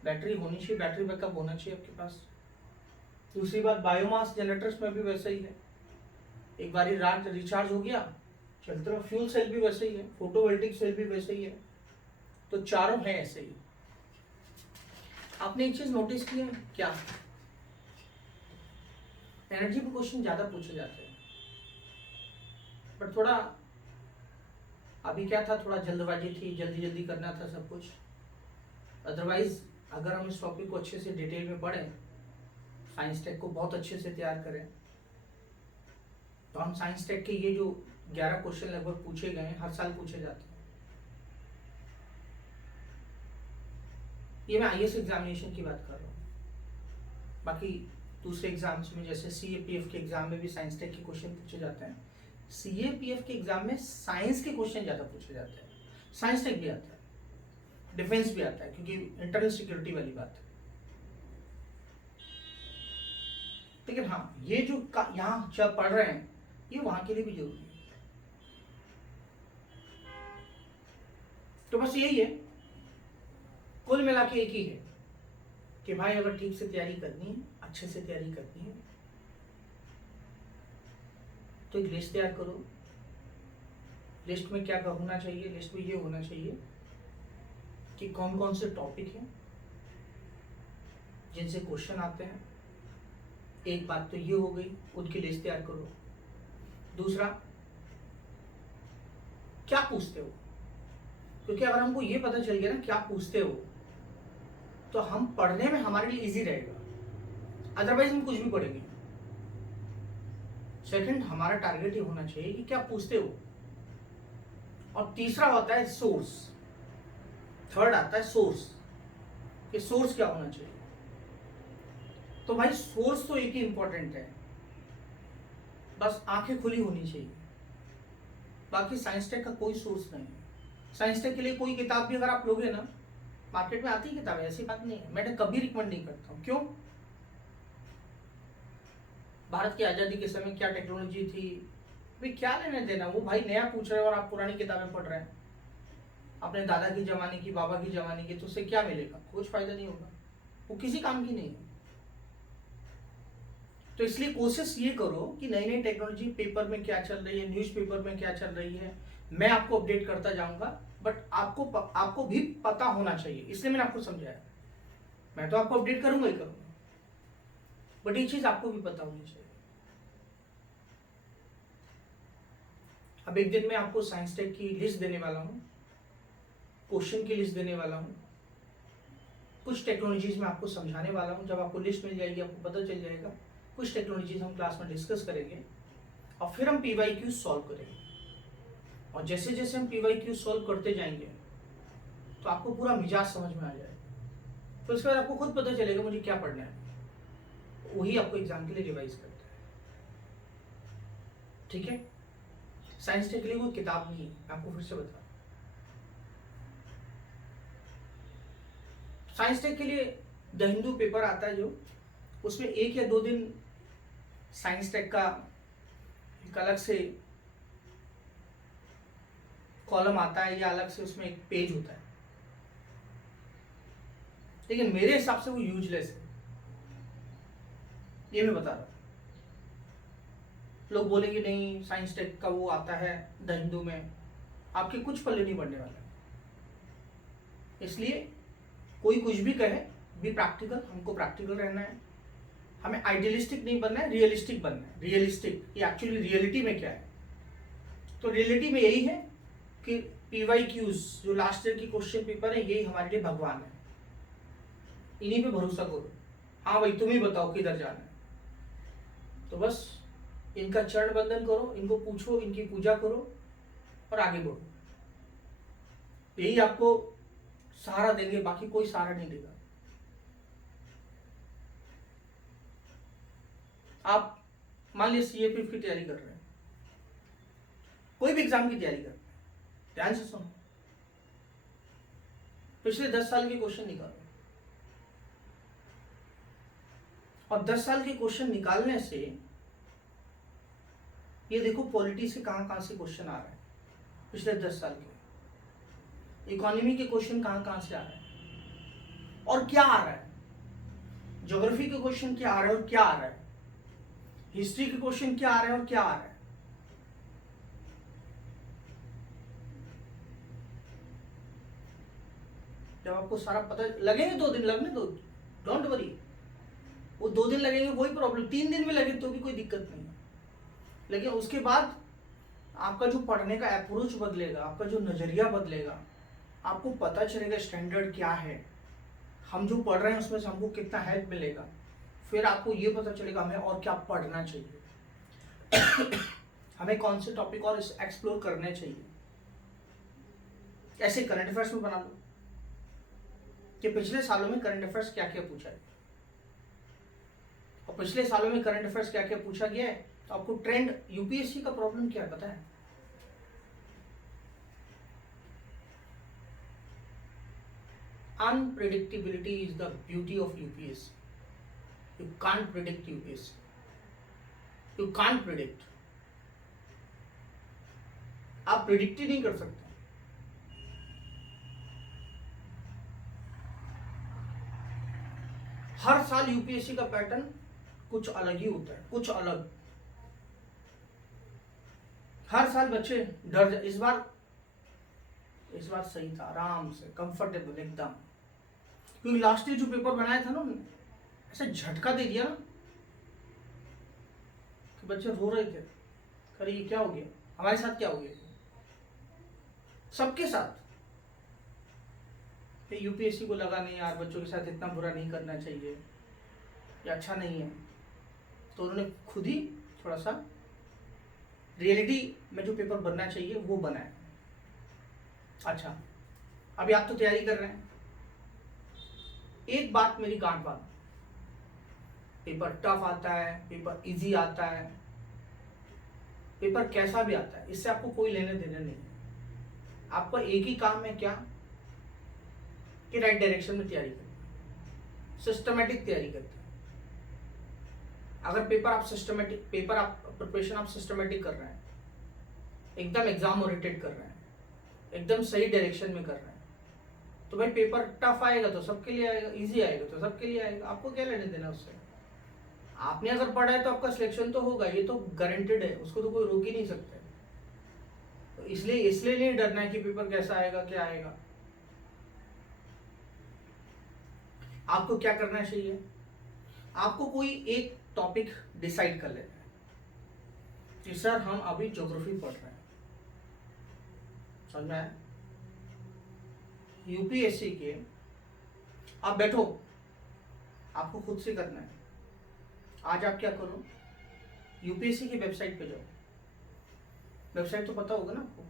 बैटरी होनी चाहिए, बैटरी बैकअप होना चाहिए आपके पास। दूसरी बात बायोमास जनरेटर्स में भी वैसा ही है, एक बार रात रिचार्ज हो गया चलते रहो। फ्यूल सेल भी वैसे ही है, फोटोवोल्टिक सेल भी वैसे ही है, तो चारों है ऐसे ही। आपने एक चीज नोटिस की है क्या? एनर्जी पे क्वेश्चन ज्यादा पूछे जाते हैं, पर थोड़ा अभी क्या था, थोड़ा जल्दबाजी थी, जल्दी जल्दी करना था सब कुछ। अदरवाइज अगर हम इस टॉपिक को अच्छे से डिटेल में पढ़ें, साइंस टेक को बहुत अच्छे से तैयार करें, तो हम साइंस टेक के ये जो 11 क्वेश्चन लगभग पूछे गए हैं, हर साल पूछे जाते हैं। ये मैं आईएएस एग्जामिनेशन की बात कर रहा हूँ। बाकी दूसरे एग्जाम्स में जैसे सीएपीएफ के एग्जाम में भी साइंस टेक के क्वेश्चन पूछे जाते हैं। सीएपीएफ के एग्जाम में साइंस के क्वेश्चन ज्यादा पूछे जाते हैं, साइंस टेक भी आता है, डिफेंस भी आता है, क्योंकि इंटरनल सिक्योरिटी वाली बात है। लेकिन हाँ, ये जो यहाँ जब पढ़ रहे हैं ये वहां के लिए भी जरूरी है। तो बस यही है, कुल मिला के एक ही है कि भाई अगर ठीक से तैयारी करनी है, अच्छे से तैयारी करनी है, तो एक लिस्ट तैयार करो। लिस्ट में क्या होना चाहिए? लिस्ट में ये होना चाहिए कि कौन कौन से टॉपिक हैं जिनसे क्वेश्चन आते हैं। एक बात तो ये हो गई, उनकी लिस्ट तैयार करो। दूसरा, क्या पूछते हो, क्योंकि अगर हमको ये पता चल गया ना क्या पूछते हो, तो हम पढ़ने में हमारे लिए इजी रहेगा। अदरवाइज हम कुछ भी पढ़ेंगे। सेकंड, हमारा टारगेट ये होना चाहिए कि क्या पूछते हो। और तीसरा होता है सोर्स, थर्ड आता है सोर्स, कि सोर्स क्या होना चाहिए। तो भाई सोर्स तो एक ही इंपॉर्टेंट है, बस आंखें खुली होनी चाहिए। बाकी साइंस टेक का कोई सोर्स नहीं है। साइंस टेक के लिए कोई किताब भी अगर आप लोगे ना, मार्केट में आती है किताब, ऐसी बात नहीं है, मैंने कभी रिकमेंड नहीं करता हूँ। क्यों? भारत की आज़ादी के समय क्या टेक्नोलॉजी थी, भाई क्या लेने देना, वो भाई नया पूछ रहे हैं और आप पुरानी किताबें पढ़ रहे हैं, अपने दादा की ज़माने की, बाबा की ज़माने की, तो उससे क्या मिलेगा? कुछ फायदा नहीं होगा, वो किसी काम की नहीं है। तो इसलिए कोशिश ये करो कि नई नई टेक्नोलॉजी पेपर में क्या चल रही है, न्यूज़पेपर में क्या चल रही है, मैं आपको अपडेट करता जाऊंगा, बट आपको भी पता होना चाहिए, इसलिए मैंने आपको समझाया। मैं तो आपको अपडेट करूंगा ही करूंगा, बट ये चीज आपको भी पता होनी चाहिए। अब एक दिन मैं आपको साइंस टेक की लिस्ट देने वाला हूँ, क्वेश्चन की लिस्ट देने वाला हूँ, कुछ टेक्नोलॉजीज मैं आपको समझाने वाला हूँ। जब आपको लिस्ट मिल जाएगी आपको पता चल जाएगा। कुछ टेक्नोलॉजीज हम क्लास में डिस्कस करेंगे और फिर हम PYQ सॉल्व करेंगे। और जैसे जैसे हम PYQ सॉल्व करते जाएंगे तो आपको पूरा मिजाज समझ में आ जाएगा। तो इसके बाद आपको खुद पता चलेगा मुझे क्या पढ़ना है, वही आपको एग्जाम के लिए रिवाइज करता है। ठीक है? साइंस टेक के लिए कोई किताब नहीं है, मैं आपको फिर से बता। साइंस टेक के लिए द हिंदू पेपर आता है जो, उसमें 1 या 2 दिन साइंस टेक का एक अलग से कॉलम आता है या अलग से उसमें एक पेज होता है, लेकिन मेरे हिसाब से वो यूजलेस है, ये मैं बता रहा हूं। लोग बोलेंगे नहीं साइंस टेक का वो आता है द हिंदू में, आपके कुछ पल्ले नहीं पड़ने वाला। इसलिए कोई कुछ भी कहे, बी प्रैक्टिकल, हमको प्रैक्टिकल रहना है, हमें आइडियलिस्टिक नहीं बनना है, रियलिस्टिक बनना है। रियलिस्टिक, ये एक्चुअली रियलिटी में क्या है? तो रियलिटी में यही है कि PYQs जो लास्ट ईयर की क्वेश्चन पेपर है, यही हमारे लिए भगवान है, इन्हीं पे भरोसा करो। हाँ भाई तुम ही बताओ किधर जाना है, तो बस इनका चरण बंदन करो, इनको पूछो, इनकी पूजा करो और आगे बढ़ो। यही आपको सहारा देंगे, बाकी कोई सहारा नहीं देगा। आप मान लीजिए CAPF की तैयारी कर रहे हैं, कोई भी एग्जाम की तैयारी कर रहे हैं, ध्यान से सुनो, पिछले 10 साल के क्वेश्चन निकालो, और 10 साल के क्वेश्चन निकालने से ये देखो पॉलिटी से कहां कहां से क्वेश्चन आ रहे हैं पिछले 10 साल के, इकोनॉमी के क्वेश्चन कहां कहां से आ रहे हैं और क्या आ रहा है, ज्योग्राफी के क्वेश्चन क्या आ रहा है और क्या आ रहा है, हिस्ट्री के क्वेश्चन क्या आ रहे हैं और क्या आ रहा है। जब आपको सारा पता लगेंगे, 2 दिन लगने दो, डोंट वरी, वो 2 दिन लगेंगे कोई प्रॉब्लम, 3 दिन में लगे तो भी कोई दिक्कत नहीं है, लेकिन उसके बाद आपका जो पढ़ने का अप्रोच बदलेगा, आपका जो नजरिया बदलेगा, आपको पता चलेगा स्टैंडर्ड क्या है, हम जो पढ़ रहे हैं उसमें से हमको कितना हेल्प मिलेगा, फिर आपको ये पता चलेगा हमें और क्या पढ़ना चाहिए हमें कौन से टॉपिक और एक्सप्लोर करने चाहिए। ऐसे करंट अफेयर्स में बना लो कि पिछले सालों में करंट अफेयर्स क्या क्या पूछा है, और पिछले सालों में करंट अफेयर्स क्या क्या पूछा गया है, तो आपको ट्रेंड, UPSC का प्रॉब्लम क्या है पता है? Unpredictability is the beauty of UPSC. You can't predict UPSC. You can't predict. आप प्रिडिक्ट ही नहीं कर सकते। हर साल UPSC का पैटर्न कुछ अलग ही होता है, कुछ अलग। हर साल बच्चे डर इस बार सही था, आराम से कंफर्टेबल एकदम, क्योंकि लास्ट ईयर जो पेपर बनाया था ना उन्होंने, ऐसे झटका दे दिया ना कि बच्चे रो रहे थे, अरे ये क्या हो गया, हमारे साथ क्या हो गया, सबके साथ। UPSC को लगा नहीं यार बच्चों के साथ इतना बुरा नहीं करना चाहिए, ये अच्छा नहीं है, तो उन्होंने खुद ही थोड़ा सा रियलिटी में जो पेपर बनना चाहिए वो बनाया। अच्छा, अभी आप तो तैयारी कर रहे हैं, एक बात मेरी गांठ बात, पेपर टफ आता है, पेपर इजी आता है, पेपर कैसा भी आता है, इससे आपको कोई लेने देने नहीं है। आपका एक ही काम है क्या, कि राइट डायरेक्शन में तैयारी करनी, सिस्टमेटिक तैयारी करते हैं। अगर पेपर आप प्रिपरेशन आप सिस्टमेटिक कर रहे हैं, एकदम एग्जाम ओरिएंटेड कर रहे हैं, एकदम सही डायरेक्शन में कर रहे हैं, तो भाई पेपर टफ आएगा तो सबके लिए आएगा, इजी आएगा तो सबके लिए आएगा। आपको क्या लेने देना उससे? आपने अगर पढ़ा है तो आपका सिलेक्शन तो होगा, ये तो गारंटेड है, उसको तो कोई रोक ही नहीं सकता है। तो इसलिए नहीं डरना है कि पेपर कैसा आएगा, क्या आएगा। आपको क्या करना चाहिए, आपको कोई एक टॉपिक डिसाइड कर लेना है कि सर हम अभी ज्योग्राफी पढ़ रहे हैं, समझ में आया? यूपीएससी के आप बैठो, आपको खुद से करना है। आज आप क्या करो, यूपीएससी की वेबसाइट पे जाओ, वेबसाइट तो पता होगा ना आपको,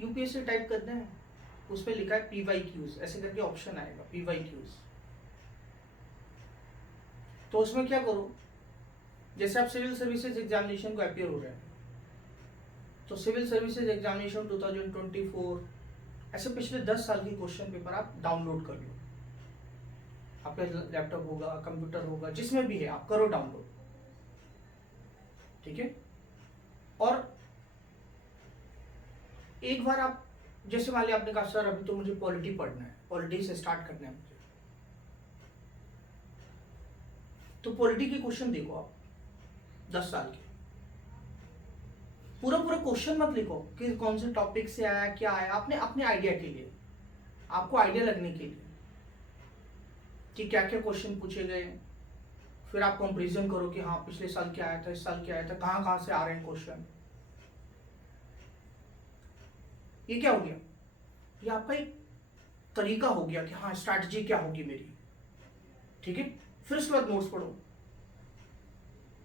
यूपीएससी टाइप करना है, उस पर लिखा है पीवाईक्यूज, ऐसे करके ऑप्शन आएगा पीवाईक्यूज। तो उसमें क्या करो, जैसे आप सिविल सर्विसेज एग्जामिनेशन को अपियर हो रहे हैं, तो सिविल सर्विसेज एग्जामिनेशन 2024 ऐसे पिछले 10 साल की क्वेश्चन पेपर आप डाउनलोड कर लो। आपका लैपटॉप होगा, कंप्यूटर होगा, जिसमें भी है आप करो डाउनलोड, ठीक है। और एक बार आप, जैसे मान लिया आपने कहा सर अभी तो मुझे पॉलिटी पढ़ना है, पॉलिटी से स्टार्ट करना है मुझे, तो पॉलिटी के क्वेश्चन देखो आप 10 साल के, पूरा क्वेश्चन मत लिखो कि कौन से टॉपिक से आया, क्या आया, आपने अपने आइडिया के लिए, आपको आइडिया लगने के लिए कि क्या क्या क्वेश्चन पूछे गए, फिर आप कंपैरिजन करो कि हाँ पिछले साल क्या आया था, इस साल क्या आया था, कहाँ कहाँ से आ रहे हैं क्वेश्चन। ये क्या हो गया, ये आपका एक तरीका हो गया कि हाँ स्ट्रैटेजी क्या होगी मेरी, ठीक है। फिर उसके बाद नोट्स पढ़ो,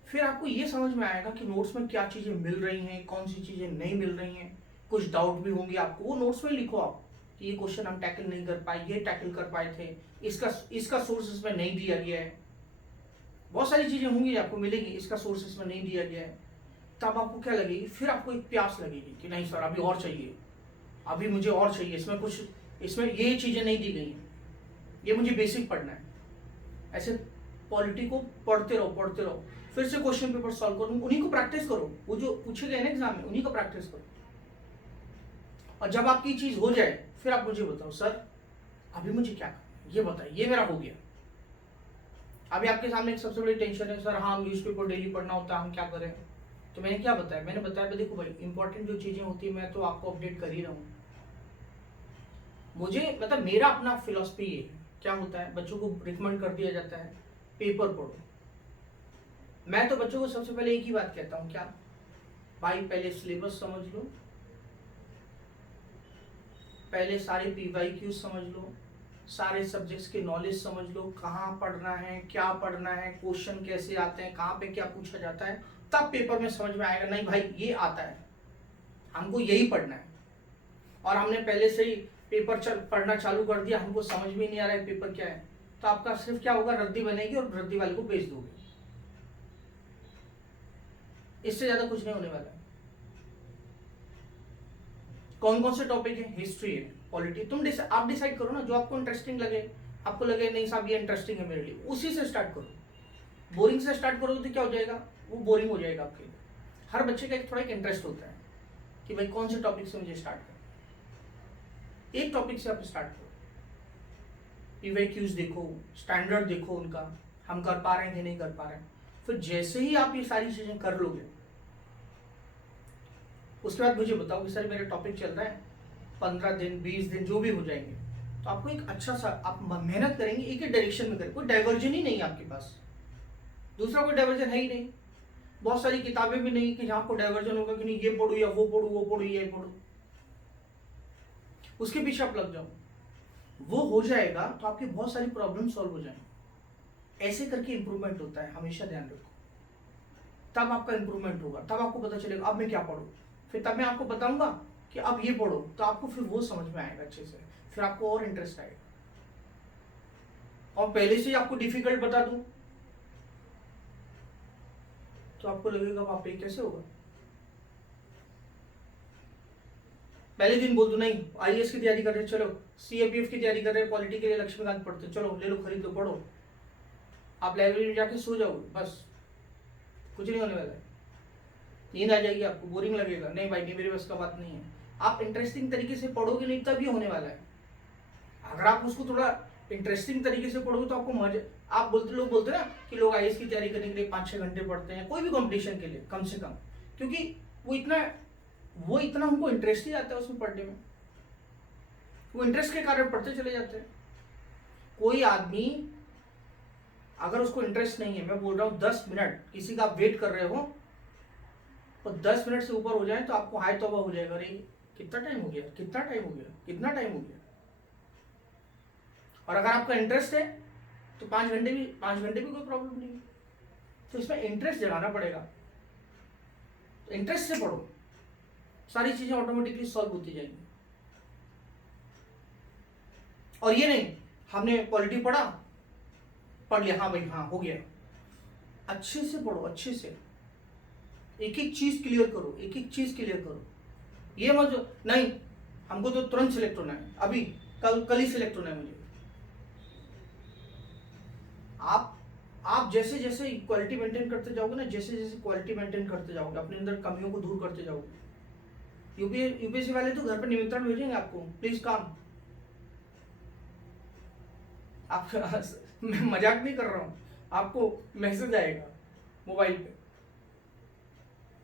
फिर आपको ये समझ में आएगा कि नोट्स में क्या चीजें मिल रही हैं, कौन सी चीजें नहीं मिल रही हैं। कुछ डाउट भी होंगे आपको, वो नोट्स में लिखो आप कि ये क्वेश्चन हम टैकल नहीं कर पाए, ये टैकल कर पाए थे, इसका सोर्स इसमें नहीं दिया गया है। बहुत सारी चीजें होंगी आपको मिलेगी, इसका सोर्स इसमें नहीं दिया गया है। तब आपको क्या लगेगी, फिर आपको एक प्यास लगेगी कि नहीं सर अभी और चाहिए, अभी मुझे और चाहिए, इसमें ये चीजें नहीं दी गई हैं, ये मुझे बेसिक पढ़ना है। ऐसे पॉलिटी को पढ़ते रहो, फिर से क्वेश्चन पेपर सॉल्व करो, उन्हीं को प्रैक्टिस करो, वो जो पूछे गए ना एग्जाम में उन्हीं को प्रैक्टिस करो। और जब आपकी चीज हो जाए फिर आप मुझे बताओ सर अभी मुझे क्या करना है, ये बताइए, ये मेरा हो गया। अभी आपके सामने एक सबसे बड़ी टेंशन है, सर हाँ न्यूज़पेपर डेली पढ़ना होता है, हम क्या करें। तो मैंने क्या बताया, मैंने बताया देखो भाई इंपॉर्टेंट जो चीजें होती है मैं तो आपको अपडेट कर ही रहा हूँ। मुझे मतलब मेरा अपना फिलॉसफी ये है, क्या होता है बच्चों को रिकमेंड कर दिया जाता है पेपर पढ़ो। मैं तो बच्चों को सबसे पहले एक ही बात कहता हूँ, क्या भाई पहले सिलेबस समझ लो, पहले सारे पीवाईक्यू समझ लो, सारे सब्जेक्ट्स के नॉलेज समझ लो, कहाँ पढ़ना है, क्या पढ़ना है, क्वेश्चन कैसे आते हैं, कहाँ पे क्या पूछा जाता है, तब पेपर में समझ में आएगा नहीं भाई ये आता है, हमको यही पढ़ना है। और हमने पहले से ही पेपर पढ़ना चालू कर दिया, हमको समझ में नहीं आ रहा है पेपर क्या है, तो आपका सिर्फ क्या होगा, रद्दी बनेगी और रद्दी वाले को भेज दोगे, इससे ज्यादा कुछ नहीं होने वाला है। कौन कौन से टॉपिक है, हिस्ट्री है, पॉलिटी, आप डिसाइड करो ना, जो आपको इंटरेस्टिंग लगे, आपको लगे नहीं साहब ये इंटरेस्टिंग है मेरे लिए, उसी से स्टार्ट करो। बोरिंग से स्टार्ट करोगे तो क्या हो जाएगा, वो बोरिंग हो जाएगा आपके लिए। हर बच्चे का थोड़ा एक इंटरेस्ट होता है कि भाई कौन से टॉपिक से मुझे स्टार्ट करना, एक टॉपिक से आप स्टार्ट करो, पीवाईक्यूज देखो, स्टैंडर्ड देखो उनका, हम कर पा रहे हैं कि नहीं कर पा रहे हैं। फिर जैसे ही आप ये सारी चीजें कर लोगे, उसके बाद मुझे बताओ कि सर मेरा टॉपिक चल रहा है 15 दिन 20 दिन जो भी हो जाएंगे, तो आपको एक अच्छा सा आप मेहनत करेंगे, एक ही डायरेक्शन में करें, कोई डाइवर्जन ही नहीं है आपके पास, दूसरा कोई डाइवर्जन है ही नहीं। बहुत सारी किताबें भी नहीं कि जहां आपको डाइवर्जन होगा कि नहीं ये पढ़ो या वो पढ़ो, वो पढ़ो ये पढ़ो, उसके पीछे आप लग जाओ, वो हो जाएगा तो आपकी बहुत सारी प्रॉब्लम सॉल्व हो जाएंगी। ऐसे करके इंप्रूवमेंट होता है, हमेशा ध्यान रखो, तब आपका इंप्रूवमेंट होगा, तब आपको पता चलेगा अब मैं क्या पढ़ूं, फिर तब मैं आपको बताऊंगा कि अब ये पढ़ो, तो आपको फिर वो समझ में आएगा अच्छे से, फिर आपको और इंटरेस्ट आएगा। और पहले से ही आपको डिफिकल्ट बता दूं तो आपको लगेगा बाप रे कैसे होगा। पहले दिन बोल दो नहीं आईएएस की तैयारी कर रहे, चलो सीएपीएफ की तैयारी कर रहे, पॉलिटी के लिए लक्ष्मीकांत पढ़ते, चलो ले लो खरीद लो पढ़ो, आप लाइब्रेरी में जाके सो जाओगे, बस कुछ नहीं होने वाला है। नींद आ जाएगी आपको, बोरिंग लगेगा, नहीं भाई नहीं मेरे बस का बात नहीं है। आप इंटरेस्टिंग तरीके से पढ़ोगे नहीं तब ये होने वाला है। अगर आप उसको थोड़ा इंटरेस्टिंग तरीके से पढ़ोगे तो आपको मजा, आप लोग बोलते ना कि लोग आईएएस की तैयारी करने के लिए 5-6 घंटे पढ़ते हैं कोई भी कंपटीशन के लिए कम से कम, क्योंकि वो इतना हमको इंटरेस्ट ही आता है उसमें पढ़ने में, वो इंटरेस्ट के कारण पढ़ते चले जाते हैं। कोई आदमी अगर उसको इंटरेस्ट नहीं है, मैं बोल रहा हूँ 10 मिनट किसी का आप वेट कर रहे हो और 10 मिनट से ऊपर हो जाए तो आपको हाय तौबा हो जाएगा, अरे कितना टाइम हो गया, कितना टाइम हो गया, कितना टाइम हो गया। और अगर आपका इंटरेस्ट है तो 5 घंटे भी कोई प्रॉब्लम नहीं है। तो इसमें इंटरेस्ट जगाना पड़ेगा, तो इंटरेस्ट से पढ़ो, सारी चीजें ऑटोमेटिकली सॉल्व होती जाएंगी। और ये नहीं हमने पॉलिटी पढ़ लिया, हाँ भाई हाँ हो गया, अच्छे से पढ़ो, अच्छे से एक एक चीज क्लियर करो, एक एक चीज क्लियर करो। ये मत नहीं हमको तो तुरंत सिलेक्ट होना है, अभी कल ही सिलेक्ट होना है मुझे। आप जैसे जैसे क्वालिटी मेंटेन करते जाओगे ना, जैसे जैसे क्वालिटी मेंटेन करते जाओगे, अपने अंदर कमियों को दूर करते जाओगे, यूपीएससी वाले तो घर पर निमंत्रण भेजेंगे आपको, प्लीज काम। आप मैं मजाक नहीं कर रहा हूं, आपको मैसेज आएगा मोबाइल पे,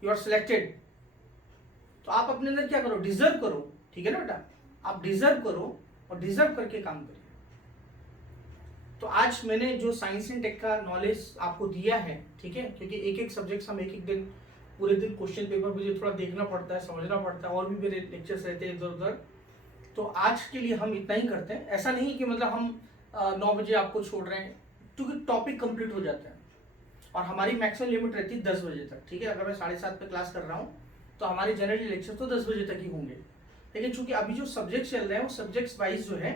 यू आर सिलेक्टेड। तो आप अपने अंदर क्या करो, डिजर्व करो, ठीक है ना बेटा, आप डिजर्व करो और डिजर्व करके काम करिए। तो आज मैंने जो साइंस एंड टेक का नॉलेज आपको दिया है, ठीक है, क्योंकि एक एक सब्जेक्ट हम एक एक दिन पूरे दिन क्वेश्चन पेपर मुझे थोड़ा देखना पड़ता है, समझना पड़ता है, और भी मेरे लेक्चर्स रहते हैं इधर उधर, तो आज के लिए हम इतना ही करते हैं। ऐसा नहीं कि मतलब हम 9 बजे आपको छोड़ रहे हैं, क्योंकि टॉपिक कंप्लीट हो जाता है और हमारी मैक्सिमम लिमिट रहती है 10 बजे तक, ठीक है। अगर मैं 7:30 पे क्लास कर रहा हूँ तो हमारे जनरली लेक्चर तो 10 बजे तक ही होंगे, लेकिन चूंकि अभी जो सब्जेक्ट चल रहे हैं वो सब्जेक्ट्स वाइज जो है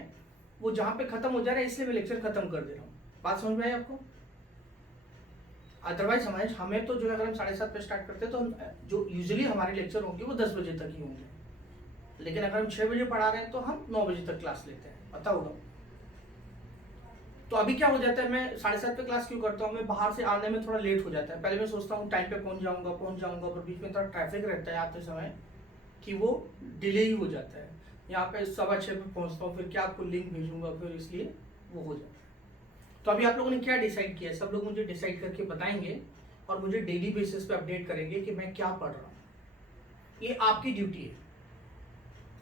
वो जहाँ पे खत्म हो जा रहा है, इसलिए मैं लेक्चर खत्म कर दे रहा हूँ। बात समझ में आई आपको? अदरवाइज हमें तो जो है अगर हम 7:30 पे स्टार्ट करते हैं तो हम जो यूजुअली हमारे लेक्चर होंगे वो 10 बजे तक ही होंगे, लेकिन अगर हम 6 बजे पढ़ा रहे हैं तो हम 9 बजे तक क्लास लेते हैं, पता होगा। तो अभी क्या हो जाता है, मैं 7:30 पे क्लास क्यों करता हूँ, मैं बाहर से आने में थोड़ा लेट हो जाता है। पहले मैं सोचता हूँ टाइम पे पहुंच जाऊंगा, पर बीच में थोड़ा ट्रैफिक रहता है आते समय कि वो डिले ही हो जाता है। यहाँ पे 6:15 पे पहुंचता हूँ, फिर क्या आपको लिंक भेजूंगा, फिर इसलिए वो हो जाता है। तो अभी आप लोगों ने क्या डिसाइड किया, सब लोग मुझे डिसाइड करके बताएंगे और मुझे डेली बेसिस पे अपडेट करेंगे कि मैं क्या पढ़ रहा हूँ। ये आपकी ड्यूटी है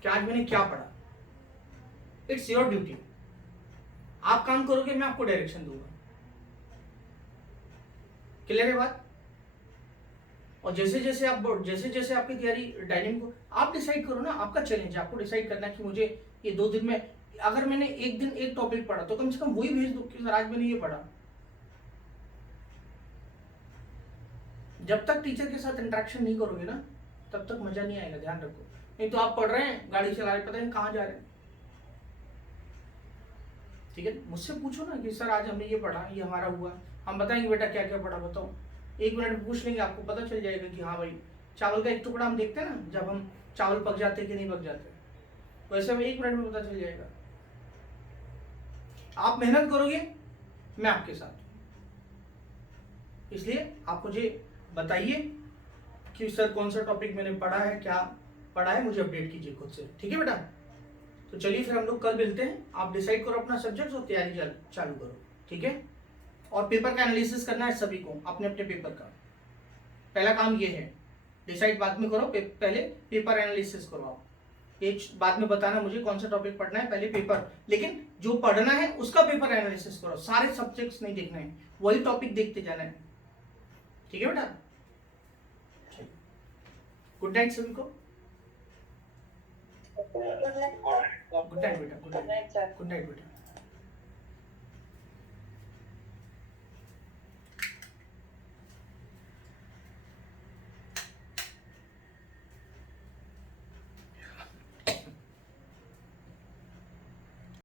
कि आज मैंने क्या पढ़ा, इट्स योर ड्यूटी। आप काम करोगे, मैं आपको डायरेक्शन दूंगा। क्लियर है बात? और जैसे जैसे आपकी तैयारी डायनेमिक को आप डिसाइड करो ना, आपका चैलेंज है, आपको डिसाइड करना है कि मुझे ये 2 दिन में, अगर मैंने एक दिन एक टॉपिक पढ़ा तो कम से कम वही भेज दो कि सर आज मैंने ये पढ़ा। जब तक टीचर के साथ इंटरेक्शन नहीं करोगे ना तब तक मजा नहीं आएगा, ध्यान रखो। नहीं तो आप पढ़ रहे हैं, गाड़ी चला रहे, पता नहीं कहाँ जा रहे हैं, ठीक है। मुझसे पूछो ना कि सर आज हमने ये पढ़ा, ये हमारा हुआ, हम बताएंगे बेटा क्या क्या पढ़ा, बताओ। 1 मिनट में पूछ लेंगे, आपको पता चल जाएगा कि हाँ भाई चावल का एक टुकड़ा हम देखते हैं ना, जब हम चावल पक जाते कि नहीं पक जाते, वैसे में 1 मिनट में पता चल जाएगा। आप मेहनत करोगे, मैं आपके साथ, इसलिए आप मुझे बताइए कि सर कौन सा टॉपिक मैंने पढ़ा है, क्या पढ़ा है, मुझे अपडेट कीजिए खुद से, ठीक है बेटा। तो चलिए फिर हम लोग कल मिलते हैं, आप डिसाइड करो अपना सब्जेक्ट और तैयारी चालू करो, ठीक है। और पेपर का एनालिसिस करना है सभी को, अपने अपने पेपर का। पहला काम ये है, डिसाइड बाद में करो, पहले पेपर एनालिसिस करो। आप ये बाद में बताना मुझे कौन सा टॉपिक पढ़ना है, पहले पेपर, लेकिन जो पढ़ना है उसका पेपर एनालिसिस करो, सारे सब्जेक्ट्स नहीं देखना है, वही टॉपिक देखते जाना है, ठीक है बेटा। गुड नाइट सभी को, गुड नाइट बेटा, गुड नाइट बेटा।